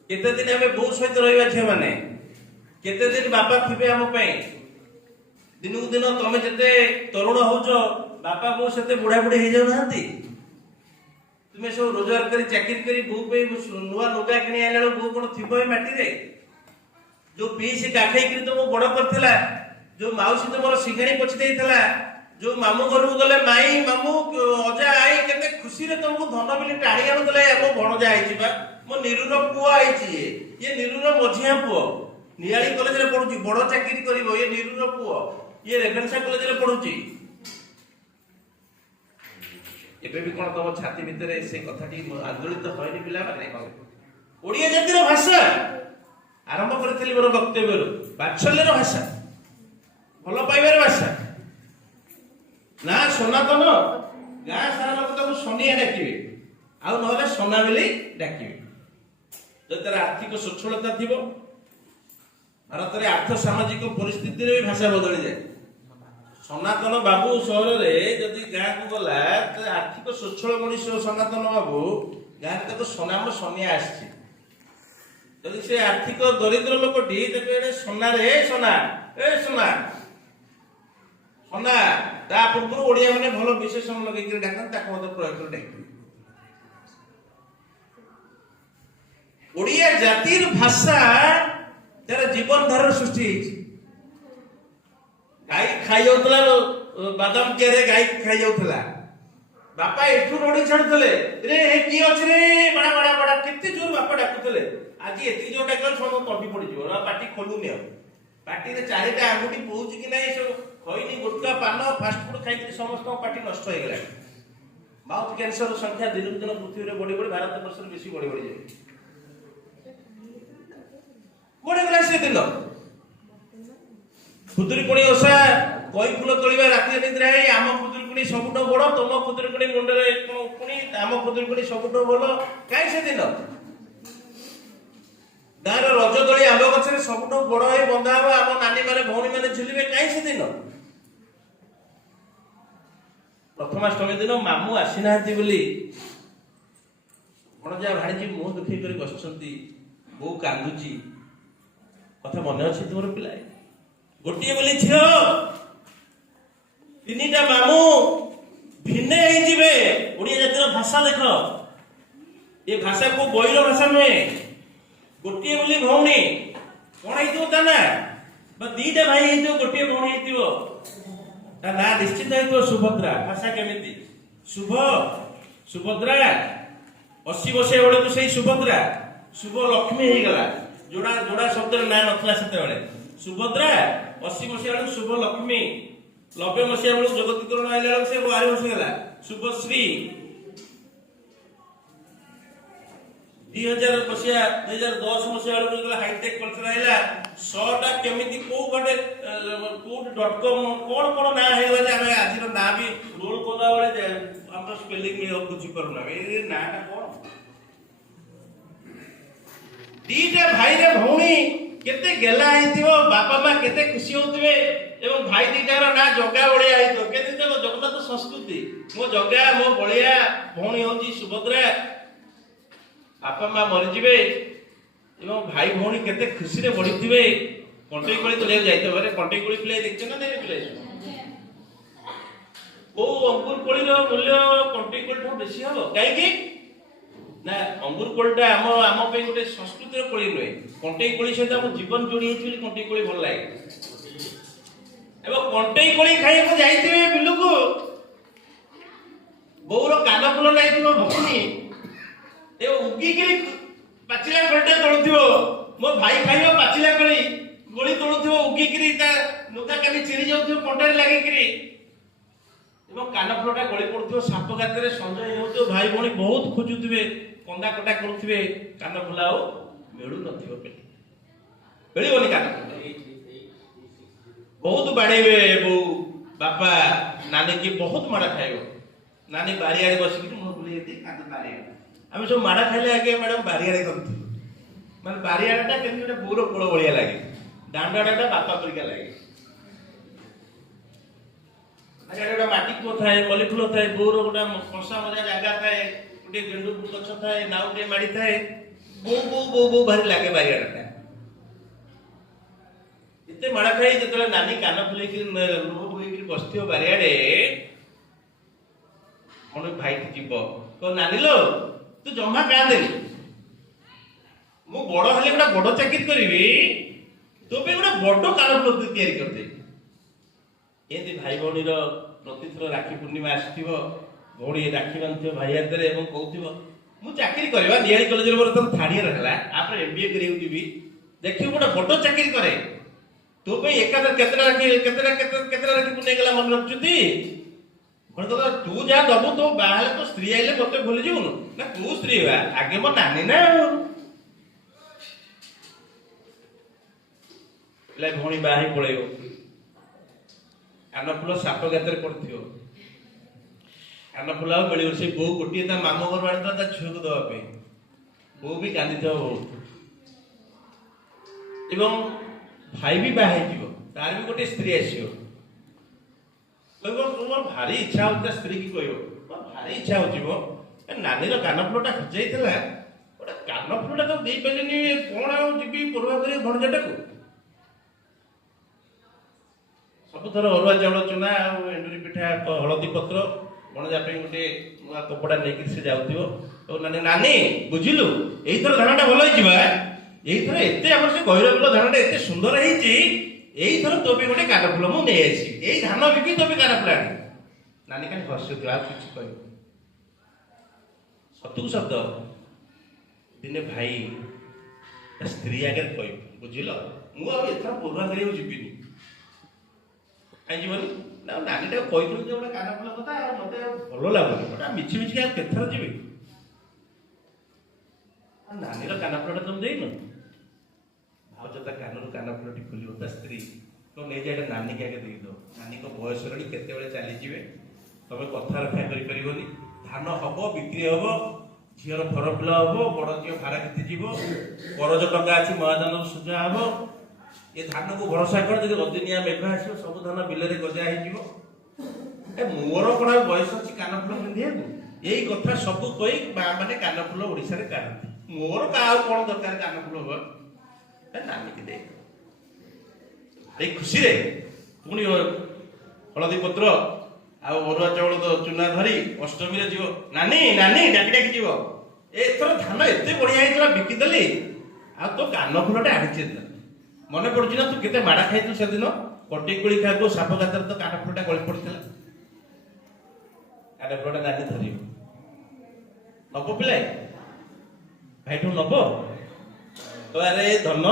କେତେ ଦିନ ଆମେ ବୋଉ ସହିତ ରହିବା ଝିଅ ମାନେ? କେତେ ଦିନ ବାପା ଥିବେ ଆମ ପାଇଁ? ଦିନକୁ ଦିନ ତମେ ଯେତେ ତରୁଣ ହଉଛ, ବାପା ବୋଉ ସେତେ ବୁଢା ବୁଢୀ ହେଇଯାଉନାହାନ୍ତି? ତୁମେ ସବୁ ରୋଜଗାର କରି ଚାକିରି କରି ବୋଉ ପାଇଁ ନୂଆ ଲୁଗା କିଣି ଆଣିଲା ବେଳକୁ ବୋଉ କଣ ଥିବ ଏ ମାଟିରେ? ଯୋଉ ପିଇସି କାଖେଇକିରି ତମକୁ ବଡ କରିଥିଲା, ଯୋଉ ମାଉସୀ ତମର ସିଙ୍ଗାଣି ପୋଛି ଦେଇଥିଲା, ଯୋଉ ମାମୁଁ ଘରକୁ ଗଲେ ମାଇଁ ମାମୁଁ ଅଜା ଆଈ କେତେ ଖୁସିରେ ତମକୁ ଧନ ବିଲି ଟାଣି ଆଣୁଥିଲେ, ମୋ ଭଣଜା ହେଇଛି ବା, ମୋ ନିରୁର ପୁଅ ହେଇଛି, ଇଏ ନିରୁର ମଝିଆ ପୁଅ, ନିଆଳି କଲେଜରେ ପଢୁଛି, ବଡ ଚାକିରି କରିବ, ଇଏ ନିରୁର ପୁଅ, ଇଏ ରେଭେନ୍ସା କଲେଜରେ ପଢୁଛି। ଏବେ ବି କଣ ତମ ଛାତି ଭିତରେ ସେ କଥାଟି ଆନ୍ଦୋଳିତ ହয়নি ପିଲାମାନେ? ଓଡିଆ ଜାତିର ଭାଷା ଆରମ୍ଭ କରିଥିଲି ମୋର ବକ୍ତବ୍ୟରୁ, ବାତ୍ସଲ୍ୟର ଭାଷା, ଭଲ ପାଇବାର ଭାଷା। ନା ସନାତନ, ଗାଁ ସାରା ଲୋକ ତାକୁ ସନିଆ ଡାକିବେ, ଆଉ ନହେଲେ ସନା ବୋଲି ଡାକିବେ। ଯଦି ତାର ଆର୍ଥିକ ସ୍ୱଚ୍ଛଳତା ଥିବ, ଭାରତରେ ଆର୍ଥ ସାମାଜିକ ପରିସ୍ଥିତିରେ ବି ଭାଷା ବଦଳିଯାଏ। ସନାତନ ବାବୁ ସହରରେ ଯଦି ଗାଁକୁ ଗଲା, ଆର୍ଥିକ ସ୍ୱଚ୍ଛଳ ମଣିଷ ସନାତନ ବାବୁ, ଗାଁରେ ତାକୁ ସନାମ ସନିଆ ଆସିଛି। ଯଦି ସେ ଆର୍ଥିକ ଦରିଦ୍ର ଲୋକଟି, ତାକୁ ଏଡେ ସନାରେ ସନା, ଏ ସନା ସନା, ତା ପୂର୍ବରୁ ଓଡିଆ ମାନେ ଭଲ ବିଶେଷଣ ଲଗେଇକି ଡାକନ୍ତି, ତାକୁ ମଧ୍ୟ ପ୍ରୟୋଗ କରି ଡାକିବେ। ଓଡିଆ ଜାତିର ଭାଷା ତାର ଜୀବନ ଧାରାର ସୃଷ୍ଟି ହେଇଛି। ଗାଈ ଖାଇ ଯାଉଥିଲା, ବାଦାମ କିଆରେ ଗାଈ ଖାଇ ଯାଉଥିଲା, ବାପା ଏଠୁ ରଡି ଛାଡୁଥିଲେ, ରେ କିଏ ଅଛି ରେ, ବଡା ବଡା ବଡା, କେତେ ଜୋର ବାପା ଡାକୁଥିଲେ। ଆଜି ଏତିକି ଜୋର ଡାକିଲେ ସବୁ ତଣ୍ଟି ପଡିଯିବ, ପାଟି ଖୋଲୁନି ଆଉ। ପାଟିରେ ଚାରିଟା ଆଙ୍ଗୁଠି ପୋଉଛି କି ନାହିଁ, ସବୁ ଖଇନି ଗୁଟକା ପାନ ଫାଷ୍ଟ ଫୁଡ ଖାଇକି ସମସ୍ତଙ୍କ ପାଟି ନଷ୍ଟ ହେଇଗଲାଣି। ମାଉଥ କ୍ୟାନ୍ସର ସଂଖ୍ୟା ଦିନକୁ ଦିନ ପୃଥିବୀରେ ବଢି ବଢି ଭାରତ ବର୍ଷରେ ବେଶୀ ବଢି ବଢି ଯାଏ। ବଢିଗଲା ସେ ଦିନ। ଖୁଦୁରୁକୁଣୀ ଓଷା କଇ ଫୁଲ ତୋଳିବା ରାତି ନିଦ୍ରା ହେଇ ଆମ ଖୁଦୁରୁକୁଣୀ ସବୁଠୁ ବଡ, ତମ ଖୁଦୁରୁକୁଣୀ ମୁଣ୍ଡରେ ପୁଣି ଆମ ଖୁଦୁରୁକୁଣୀ ସବୁଠୁ ଭଲ। କାହିଁ ସେ ଦିନ? ଗାଁର ରଜ ଦୋଳି ଆମ୍ବ ଗଛରେ ସବୁଠୁ ବଡ ହେଇ ବନ୍ଧା ହବ, ଆମ ନାନୀ ମାନେ ଭଉଣୀ ମାନେ ଝୁଲିବେ। କାହିଁ ସେ ଦିନ? ପ୍ରଥମାଷ୍ଟମୀ ଦିନ ମାମୁଁ ଆସିନାହାନ୍ତି ବୋଲି ଭଣଜା ଭାଣିଜୀ ମୁହଁ ଦୁଃଖୀ କରି ବସିଛନ୍ତି, ବୋଉ କାନ୍ଦୁଛି। କଥା ମନେ ଅଛି ତୁମର ପିଲାଏ? ଗୋଟିଏ ବୋଲି ଝିଅ, ତିନିଟା ମାମୁଁ ଭିନେ ହେଇଯିବେ। ଓଡିଆ ଜାତିର ଭାଷା ଦେଖ, ଏ ଭାଷା କୋଉ ବହିର ଭାଷା ନୁହେଁ। ଗୋଟିଏ ବୋଲି ଭଉଣୀ, କଣ ହେଇଥିବ ତା ନା? ବା ଦିଟା ଭାଇ ହେଇଥିବ, ଗୋଟିଏ ଭଉଣୀ ହେଇଥିବ, ତା ନା ନିଶ୍ଚିତ ହେଇଥିବ ସୁଭଦ୍ରା। ଭାଷା କେମିତି? ଶୁଭ ସୁଭଦ୍ରା, 80 ବସିବା ବେଳକୁ ସେଇ ସୁଭଦ୍ରା ଶୁଭ ଲକ୍ଷ୍ମୀ ହେଇଗଲା। ଯୋଡା ଯୋଡା ଶବ୍ଦର ନାଁ ନଥିଲା ସେତେବେଳେ। ସୁଭଦ୍ରା 80 ମସିହା ବେଳକୁ ଶୁଭ ଲକ୍ଷ୍ମୀ, 90 ମସିହା ବେଳକୁ ଜଗତୀକରଣ ଆଇଲା ବେଳକୁ ସେ 12 ବସିଗଲା ଶୁଭଶ୍ରୀ। 2010 ମସିହା ବେଳକୁ ହାଇଟେକ୍ କଲଚର ଆଇଲା। 100ଟା କେମିତି କୋଉ ଗୋଟେ .com କଣ ନାଁ ହେଇଗଲା ଯେ ଆମେ ଆଜିର ନାଁ ବି ରୋଲ କଲା ବେଳେ ଆମର ସ୍ପେଲିଂ ବୁଝିପାରୁନା ଏ ନାଁଟା କଣ। ଦିଟା ଭାଇରେ ଭଉଣୀ କେତେ ଗେଲା ହେଇଥିବ, ବାପା ମା କେତେ ଖୁସି ହଉଥିବେ, ଏବଂ ଭାଇ ଦିଟାର ନାଁ ଜଗା ବଳିଆ ହେଇଥିବ। କେତେ ଜଗନ୍ନାଥ ସଂସ୍କୃତି। ମୋ ଜଗା, ମୋ ବଳିଆ, ଭଉଣୀ ହଉଛି ସୁଭଦ୍ରା। ବାପା ମା ମରିଯିବେ ଏବଂ ଭାଇ ଭଉଣୀ କେତେ ଖୁସିରେ ବଢିଥିବେ। କଣ୍ଟେଇ କୋଳି ତୋଳିବାକୁ ଯାଇଥିବ, କଣ୍ଟେଇ କୋଳି ପିଲାଏ ଦେଖିଛ ନା ନାଇଁ ପିଲାଏ? କୋଉ ଅଙ୍ଗୁର କୋଳିର ମୂଲ୍ୟ କଣ୍ଟେଇ କୋଳି ଠାରୁ ବେଶୀ ହବ? କାହିଁକି ନା ଅଙ୍ଗୁର କୋଳିଟା ଆମ ପାଇଁ ଗୋଟେ ସଂସ୍କୃତିର କୋଳି ନୁହେଁ। କଣ୍ଟେଇ କୋଳି ସହିତ ଆମ ଜୀବନ ଯୋଡି ହେଇଛି ବୋଲି କଣ୍ଟେଇ କୋଳି ଭଲ ଲାଗେ। ଏବଂ କଣ୍ଟେଇ କୋଳି ଖାଇବାକୁ ଯାଇଥିବେ ବିଲକୁ, ବୋଉର କାନ ଫୁଲ ଲାଗିଥିବ ଭଉଣୀ, ଉଗିକିରି ପାଚିଲା କୋଳିଟା ତୋଳୁଥିବ। ମୋ ଭାଇ ଖାଇବ ପାଚିଲା କୋଳି ତୋଳୁଥିବ, ଉଗିକିରି ତା ଲୁଗା କାନି ଚିରି ଯାଉଥିବ କଣ୍ଟାରେ ଲାଗିକିରି, ଏବଂ କାନ ଫୁଲଟା ଗଳି ପଡୁଥିବ ସାପ ଗାତରେ ସଞ୍ଜୟ ହେଉଥିବ। ଭାଇ ଭଉଣୀ ବହୁତ ଖୋଜୁଥିବେ, କନ୍ଦା କଟା କରୁଥିବେ, କାନ ଫୁଲ ଆଉ ମିଳୁନଥିବ। ମିଳିବନି କାନ ଫୁଲ। ବହୁତ ବାଡେଇବେ ବୋଉ ବାପା ନାନୀ କି, ବହୁତ ମାଡ ଖାଇବ। ନାନୀ ବାରିଆଡେ ବସିକି ମୁହଁ ବୁଲେଇ ଦେଇ କାନ୍ଦ ବାରିଆଡେ। ଆମେ ସବୁ ମାଡ ଖାଇଲେ ଆଗେ ମ୍ୟାଡାମ ବାରିଆଡେ କରୁଥିଲୁ। ମାନେ ବାରିଆଡଟା କେମିତି ଗୋଟେ ବୋଉର କୋଳ ଭଳିଆ ଲାଗେ, ଦାଣ୍ଡ ଆଡଟା ବାପା ପରିକା ଲାଗେ। ଗୋଟେ ମାଟି କୂଅ ଥାଏ, ମଲ୍ଲି ଫୁଲ ଥାଏ, ବୋଉର ଗୋଟେ କଂସା ମଜା ଜାଗା ଥାଏ, ଗୋଟେ ଗେଣ୍ଡୁ ଗଛ ଥାଏ, ନାଉ ଟିକେ ମାଡି ଥାଏ। ବୋଉ ଭାରି ଲାଗେ ବାରିଆଡଟା। ଏତେ ମାଡ ଖାଇ ଯେତେବେଳେ ନାନୀ କାନ ଫୁଲେଇକି ଲୁହ ବୋହିକିରି ବସିଥିବ ବାରିଆଡେ, କଣ ଭାଇଟି ଯିବ କହ, ନାନୀ ଲୋ ତୁ ଜମା କାନ୍ଦେନି, ମୁଁ ବଡ ହେଲେ ଗୋଟେ ବଡ ଚାକିରି କରିବି, ତୋ ପାଇଁ ଗୋଟେ ବଡ କାନ ଫୁଲ ତିଆରି କରିଦେବି। ଏମିତି ଭାଇ ଭଉଣୀର ପ୍ରତିଥର ରାକ୍ଷୀ ପୂର୍ଣ୍ଣିମା ଆସିଥିବ, ଭଉଣୀ ରାକ୍ଷୀ ବାନ୍ଧିଥିବ ଭାଇ ହାତରେ ଏବଂ କହୁଥିବ ମୁଁ ଚାକିରି କରିବା, ନିଆଳି କଲେଜରେ ମୋର ତମ ଥାର୍ଡ ଇୟର ହେଲା, ତାପରେ MBA କରିବାକୁ ଯିବି, ଦେଖିବୁ ଗୋଟେ ବଡ ଚାକିରି କରେ, ତୋ ପାଇଁ ଏକାଥରେ କେତେଟା ରାକ୍ଷୀ ନେଇଗଲା ମନେ ରଖୁଛନ୍ତି? ତୁ ଯାହା ଦବୁ, ତୋ ବାହାରେ ତ ସ୍ତ୍ରୀ ଆଇଲେ ମତେ ଭୁଲି ଯିବୁନୁ ନା, ତୁ ସ୍ତ୍ରୀ ବା ଆଗେ ମୋ ନାନୀ ନା। ପିଲା ଭଉଣୀ ବାହା ହେଇ ପଳେଇବ, କାନ ଫୁଲ ସାପ ଗାତରେ ପଡିଥିବ, କାନ ଫୁଲ ଆଉ ମିଳିବ। ସେ ବୋଉ ଗୋଟିଏ ତା ମାମୁଁ ଘର ଆଣିଥିବ ତା ଝିଅକୁ ଦେବା ପାଇଁ, ବୋଉ ବି କାନ୍ଦିଥିବ ବହୁତ। ଏବଂ ଭାଇ ବି ବାହା ହେଇଯିବ, ତାର ବି ଗୋଟେ ସ୍ତ୍ରୀ ଆସିବ, କହିବ ତୁମର ଭାରି ଇଚ୍ଛା ହଉଛି, ତା ସ୍ତ୍ରୀ କି କହିବ ଭାରି ଇଚ୍ଛା ହଉଛି ମୋ ନାନୀର କାନ ଫୁଲଟା ହଜାଇଥିଲା, ଗୋଟେ କାନ ଫୁଲଟା ତ ଦେଇପାରିଲିନି, କଣ ଆଉ ଯିବି ପରୁଆ କରି ଭଣଜାଟାକୁ। ସବୁଥର ଅରୁଆ ଚାଉଳ ଚୁନା ଆଉ ଏଣ୍ଡୁରି ପିଠା ହଳଦୀ ପତ୍ର ଭଣଜା ପାଇଁ ଗୋଟେ ନୂଆ କପଡା ନେଇକି ସେ ଯାଉଥିବ। ନାନୀ ବୁଝିଲୁ, ଏଇଥର ଧାନଟା ଭଲ ହେଇଯିବ, ଏଇଥର ଏତେ ଆମର ସେ ଗହିର ବିଲ ଧାନଟା ଏତେ ସୁନ୍ଦର ହେଇଛି, ଏଇଥର ତୋ ପାଇଁ ଗୋଟେ କାନ ଫୁଲ ମୁଁ ନେଇ ଆସିବି, ଏଇ ଧାନ ବିକି ତୋ ପାଇଁ କାନ ଫୁଲ ଆଣି। ନାନୀ କାହିଁ ହସୁଥିବ, ଆଉ କିଛି କହିବ। ସତକୁ ସତ ଦିନେ ଭାଇ ତା ସ୍ତ୍ରୀ ଆଗରେ କହିବ, ବୁଝିଲ ମୁଁ ଆଉ ଏଥର ପରୁଆ କରିବାକୁ ଯିବିନି। କାହିଁ ଯିବନି? ନା ନାନୀଟା କହିଥିଲି ଯେ ଗୋଟେ କାନ ଫୁଲ କଥା ଆଉ ମତେ ଆଉ ଭଲ ଲାଗୁନି ଗୋଟେ ମିଛି ମିଛି ଆଉ କେତେଥର ଯିବି ନାନୀର କାନ ଫୁଲଟା ତମେ ଦେଇନ ଭାଉଜ ତା କାନରୁ କାନ ଫୁଲଟି ଖୋଲିବ ତା ସ୍ତ୍ରୀ ତ ନେଇଯାଏ ଏଇଟା ନାନୀକି ଆଗେ ଦେଇଦବ ନାନୀଙ୍କ ବୟସ ହେଲାଣି କେତେବେଳେ ଚାଲିଯିବେ ତମେ କଥା ରକ୍ଷା କରିପାରିବନି ଧାନ ହବ ବିକ୍ରି ହବ ଝିଅର ଫରଫୁଲ ହବ ବଡ ଝିଅ ଭାରା କେତେ ଯିବ କରଜ ଟଙ୍କା ଅଛି ମହାଦାନରୁ ସୁଝା ହବ ଏ ଧାନକୁ ଭରସା କର ଯଦି ଅଦିନିଆ ମେଘ ଆସିବ ସବୁ ଧାନ ବିଲରେ ଗଜା ହେଇଯିବ ମୋର କଣ ଆଉ ବୟସ ଅଛି କାନ ଫୁଲ ପିନ୍ଧିବାକୁ ଏଇ କଥା ସବୁ କହି ମା ମାନେ କାନ ଫୁଲ ଓଡିଶାରେ କାଢନ୍ତି ମୋର କାହାକୁ କଣ ଦରକାର କାନ ଫୁଲ ହବ ନାନୀକି ଦେଇ ଏଇ ଖୁସିରେ ପୁଣି ହଳଦୀ ପତ୍ର ଆଉ ଅରୁଆ ଚାଉଳ ଚୁନା ଧରି ଅଷ୍ଟମୀରେ ଯିବ ନାନୀ ନାନୀ ଡାକି ଡାକି ଯିବ ଏଥର ଧାନ ଏତେ ବଢିଆ ହେଇଥିଲା ବିକିଦେଲି ଆଉ ତୋ କାନ ଫୁଲଟା ଆଣିଛି ମନେ ପଡୁଛି ନା ତୁ କେତେ ମାଡା ଖାଇଛୁ ସେଦିନ କଟି କୋଳି ଖାଇବୁ ସାପ ଗାତରେ ତ କାନ ଫୁଲଟା ଗଳି ପଡିଥିଲା କାନ ଫୁଲଟା ନାନୀ ଧରିବ ନବ ପିଲାଏ ଭାଇଠୁ ନବ ତ ଆରେ ଧନ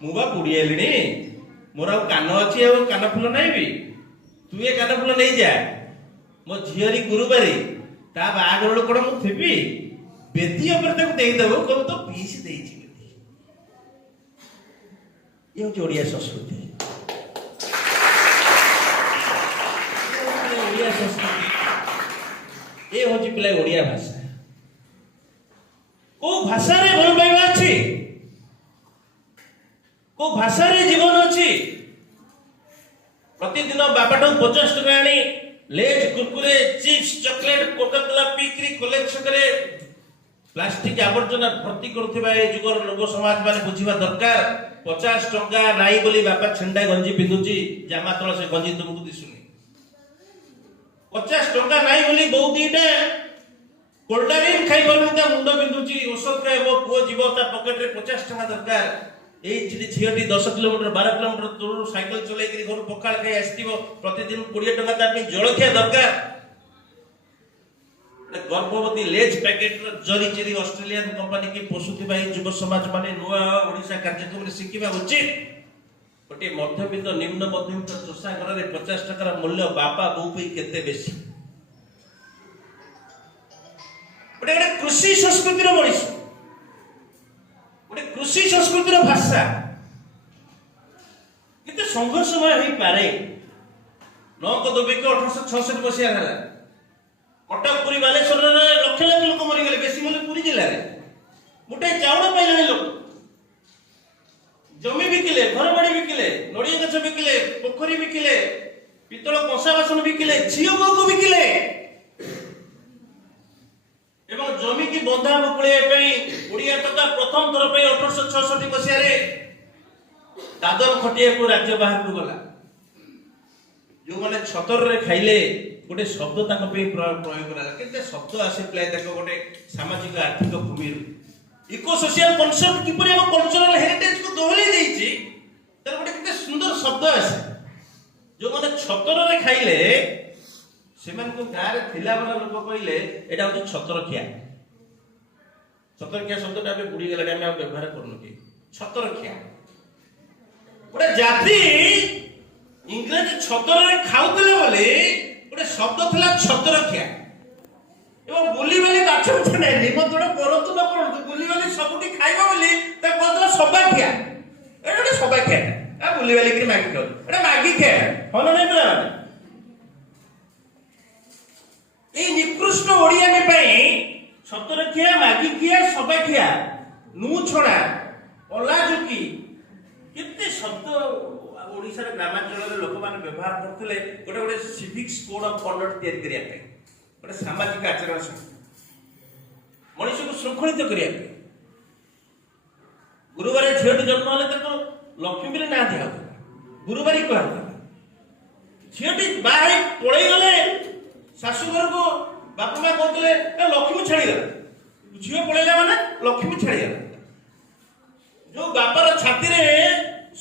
ମୁଁ ବା ବୁଢୀ ହେଲିଣି ମୋର ଆଉ କାନ ଅଛି ଆଉ କାନ ଫୁଲ ନାଇବି ତୁ ଏ କାନ ଫୁଲ ନେଇଯା ମୋ ଝିଅରୀ ଗୁରୁବାରୀ ତା ବାହାଘର ବେଳକୁ କଣ ମୁଁ ଥିବି ବେଦି ଉପରେ ତାକୁ ଦେଇଦବୁ କହିବୁ ତ ପିଇସି ଦେଇଛି ବେଦି ଇଏ ହଉଛି ଓଡିଆ ସଂସ୍କୃତି ଓଡିଆ ସଂସ୍କୃତି ଏ ହଉଛି ପିଲା ଓଡିଆ ଭାଷା କୋଉ ଭାଷାରେ ଭଲ ପାଇବା ଅଛି କୋଉ ଭାଷାରେ ଜୀବନ ଅଛି ପ୍ରତିଦିନ ବାପାଠୁ 50 ଟଙ୍କା ଆଣି Lay's Kurkure chips chocolate Coca Cola ପିକ୍ରି କଲେଜ ଛକରେ ପ୍ଲାଷ୍ଟିକ ଆବର୍ଜନା ଭର୍ତ୍ତି କରୁଥିବା ଏ ଯୁଗର ଲୋକ ସମାଜ ମାନେ ବୁଝିବା ଦରକାର 50 ଟଙ୍କା ନାହିଁ ବୋଲି ବାପା ଛିଣ୍ଡା ଗଞ୍ଜି ପିନ୍ଧୁଛି ଜାମା ତଳ ସେ ଗଞ୍ଜି ତୁମକୁ ଦିଶୁନି 50 ଟଙ୍କା ନାହିଁ ବୋଲି ବୋଉ ଦିଟା କୋଲ୍ଡାରିନ୍ ଖାଇ ପାରୁନି ତା ମୁଣ୍ଡ ବିନ୍ଧୁଛି ଔଷଧ ଖାଇବ ପୁଅ ଯିବ ତା ପକେଟରେ 50 ଟଙ୍କା ଦରକାର ଏଇ ଝିଅଟି 10 କିଲୋମିଟର 12 କିଲୋମିଟର ଦୂରରୁ ସାଇକେଲ ଚଲେଇକି ଘରୁ ପଖାଳ ଖାଇ ଆସିଥିବ ପ୍ରତିଦିନ 20 ଟଙ୍କା ତା ପାଇଁ ଜଳଖିଆ ଦରକାର ଗର୍ଭବତୀ ଲେଜ୍ ପ୍ୟାକେଟର ଜରି ଚିରି ଅଷ୍ଟ୍ରେଲିଆନ କମ୍ପାନୀ କି ପୋଷୁଥିବା ଏହି ଯୁବ ସମାଜ ମାନେ ନୂଆ ଓଡିଶା କାର୍ଯ୍ୟକ୍ରମରେ ଶିଖିବା ଉଚିତ ଗୋଟିଏ ମଧ୍ୟବିତ୍ତ ନିମ୍ନ ମଧ୍ୟବିତ୍ତ ଚୋଷା ଘରରେ 50 ଟଙ୍କାର ମୂଲ୍ୟ ବାପା ବୋଉ ପାଇଁ କେତେ ବେଶୀ ଗୋଟେ କୃଷି ସଂସ୍କୃତିର ମଣିଷ ଗୋଟେ କୃଷି ସଂସ୍କୃତିର ଭାଷା କେତେ ସଂଘର୍ଷମୟ ହେଇପାରେ ନଅଙ୍କ ଦୁର୍ଭିକ୍ଷ 1866 ମସିହା ହେଲା କଟକ ପୁରୀ ବାଲେଶ୍ୱରରେ ଲକ୍ଷ ଲକ୍ଷ ଲୋକ ମରିଗଲେ ବେଶୀ ମଲେ ପୁରୀ ଜିଲ୍ଲାରେ ଗୋଟେ ଚାଉଳ ପାଇଲାଣି ଲୋକ ଜମି ବିକିଲେ ଘର ବାଡି ବିକିଲେ ନଡିଆ ଗଛ ବିକିଲେ ପୋଖରୀ ବିକିଲେ ପିତ୍ତଳ କଂସା ବାସନ ବିକିଲେ ଝିଅ ବୋହୂକୁ ବିକିଲେ ଏବଂ ଜମିକି ବନ୍ଧା ମୁକୁଳିବା ପାଇଁ ଓଡିଆ ଟଙ୍କା ପ୍ରଥମ ଥର ପାଇଁ 1866 ମସିହାରେ ଦାଦନ ଖଟିବାକୁ ରାଜ୍ୟ ବାହାରକୁ ଗଲା ଯୋଉମାନେ ଛତରରେ ଖାଇଲେ ଗୋଟେ ଶବ୍ଦ ତାଙ୍କ ପାଇଁ ପ୍ରୟୋଗ କରାଗଲା କେତେ ଶବ୍ଦ ଆସେ ପ୍ରାୟ ତାଙ୍କ ଗୋଟେ ସାମାଜିକ ଆର୍ଥିକ ଭୂମିରୁ ଇକୋ ସୋସିଆଲ କନସେପ୍ଟ କିପରି ଆମ କଲଚରାଲ ହେରିଟେଜକୁ ଦୋହଲେଇ ଦେଇଛି ତାର ଗୋଟେ କେତେ ସୁନ୍ଦର ଶବ୍ଦ ଆସେ ଯୋଉମାନେ ଛତରରେ ଖାଇଲେ ସେମାନଙ୍କୁ ଗାଁରେ ଥିଲାବେଳେ ଲୋକ କହିଲେ ଏଇଟା ହଉଛି ଛତରଖିଆ ଛତରଖିଆ ଶବ୍ଦଟା ଏବେ ବୁଡିଗଲାଣି ଆମେ ଆଉ ବ୍ୟବହାର କରୁନୁ କି ଛତରଖିଆ ଗୋଟେ ଜାତି ଇଂରେଜ ଛତରରେ ଖାଉଥିଲେ ବୋଲି ଗୋଟେ ଶବ୍ଦ ଥିଲା ଛତରଖିଆ ଏବଂ ବୁଲିବାଲି ମାଛ ମାଛ ନାହିଁ ନିମନ୍ତ୍ରଣ କରନ୍ତୁ ନ କରନ୍ତୁ ବୁଲିବାଲି ସବୁଠି ଖାଇବ ବୋଲି ତାକୁ କହୁଥିଲା ସବାଖିଆ ଏଇଟା ଗୋଟେ ସବାଖିଆ ବୁଲିବାଲିକି ମାଗି ଖାଉ ଏଇଟା ମାଗି ଖିଆ ଭଲ ନାହିଁ ପିଲାମାନେ এই নিকৃষ্ট ওড়িয়ামি ପାଇଁ ଛତରଖିଆ ମାଗିଖିଆ ସବାଖିଆ ନୁ ଛଣା ଅଲାଜୁକି କେତେ ଶବ୍ଦ ଓଡିଶାର ଗ୍ରାମାଞ୍ଚଳରେ ଲୋକମାନେ ବ୍ୟବହାର କରୁଥିଲେ ଗୋଟେ ଗୋଟେ ସିଭିକ୍ସ କୋଡ ଅଫ କଣ୍ଡକ୍ଟ ତିଆରି କରିବା ପାଇଁ ଗୋଟେ ସାମାଜିକ ଆଚରଣ ମଣିଷକୁ ଶୃଙ୍ଖଳିତ କରିବା ପାଇଁ ଗୁରୁବାର ଝିଅଟି ଜନ୍ମ ହେଲେ ତାକୁ ଲକ୍ଷ୍ମୀ ବୋଲି ନାଁ ଦିଆହେଉଥିଲା ଗୁରୁବାରୀ କୁହାଯାଉଥିଲା ଝିଅଟି ବାହା ହେଇ ପଳେଇ ଗଲେ ଶାଶୁ ଘରକୁ ବାପା ମା କହୁଥିଲେ ଲକ୍ଷ୍ମୀ ଛାଡିଗଲା ଝିଅ ପଳେଇଲା ମାନେ ଲକ୍ଷ୍ମୀ ଛାଡିଗଲା ଯୋଉ ବାପାର ଛାତିରେ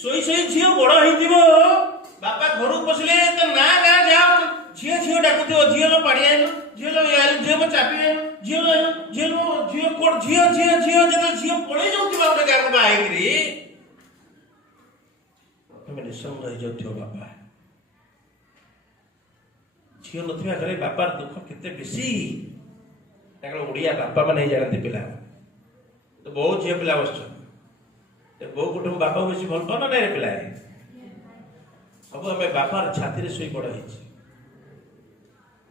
ଶୋଇ ଶୋଇ ଝିଅ ବଡ ହେଇଥିବ ବାପା ଘରକୁ ପଶିଲେ ତ ନା ଗାଁ ଯାଅ ଝିଅ ଝିଅ ଡାକୁଥିବ ଝିଅର ପାଣି ଆଇଲୁ ଝିଅର ଝିଅର ଚାପି ଆଇଲୁ ଝିଅର ଝିଅ ଝିଅ କୋଟ ଝିଅ ଝିଅ ଝିଅ ଯେତେବେଳେ ଝିଅ ପଳେଇ ଯାଉଥିବା ଗୋଟେ ଗାଁକୁ ବାହା ହେଇକିରି ପ୍ରଥମେ ନିଃସଙ୍ଗ ହେଇଯାଉଥିବ ବାପା ଝିଅ ନଥିବା ଘରେ ବାପାର ଦୁଃଖ କେତେ ବେଶୀ। ତାଙ୍କର ଓଡ଼ିଆ ବାପା ମାନେ ହିଁ ଜାଣନ୍ତି ପିଲା। ତ ବହୁତ ଝିଅ ପିଲା ବସିଛନ୍ତି, ବୋଉ କୁଟୁମ୍ବ ବାପାକୁ ବେଶୀ ଭଲ ପାଉ ନା ନାଇଁ ପିଲା? ସବୁ ଆମେ ବାପାର ଛାତିରେ ଶୋଇ ବଡ଼ ହେଇଛି।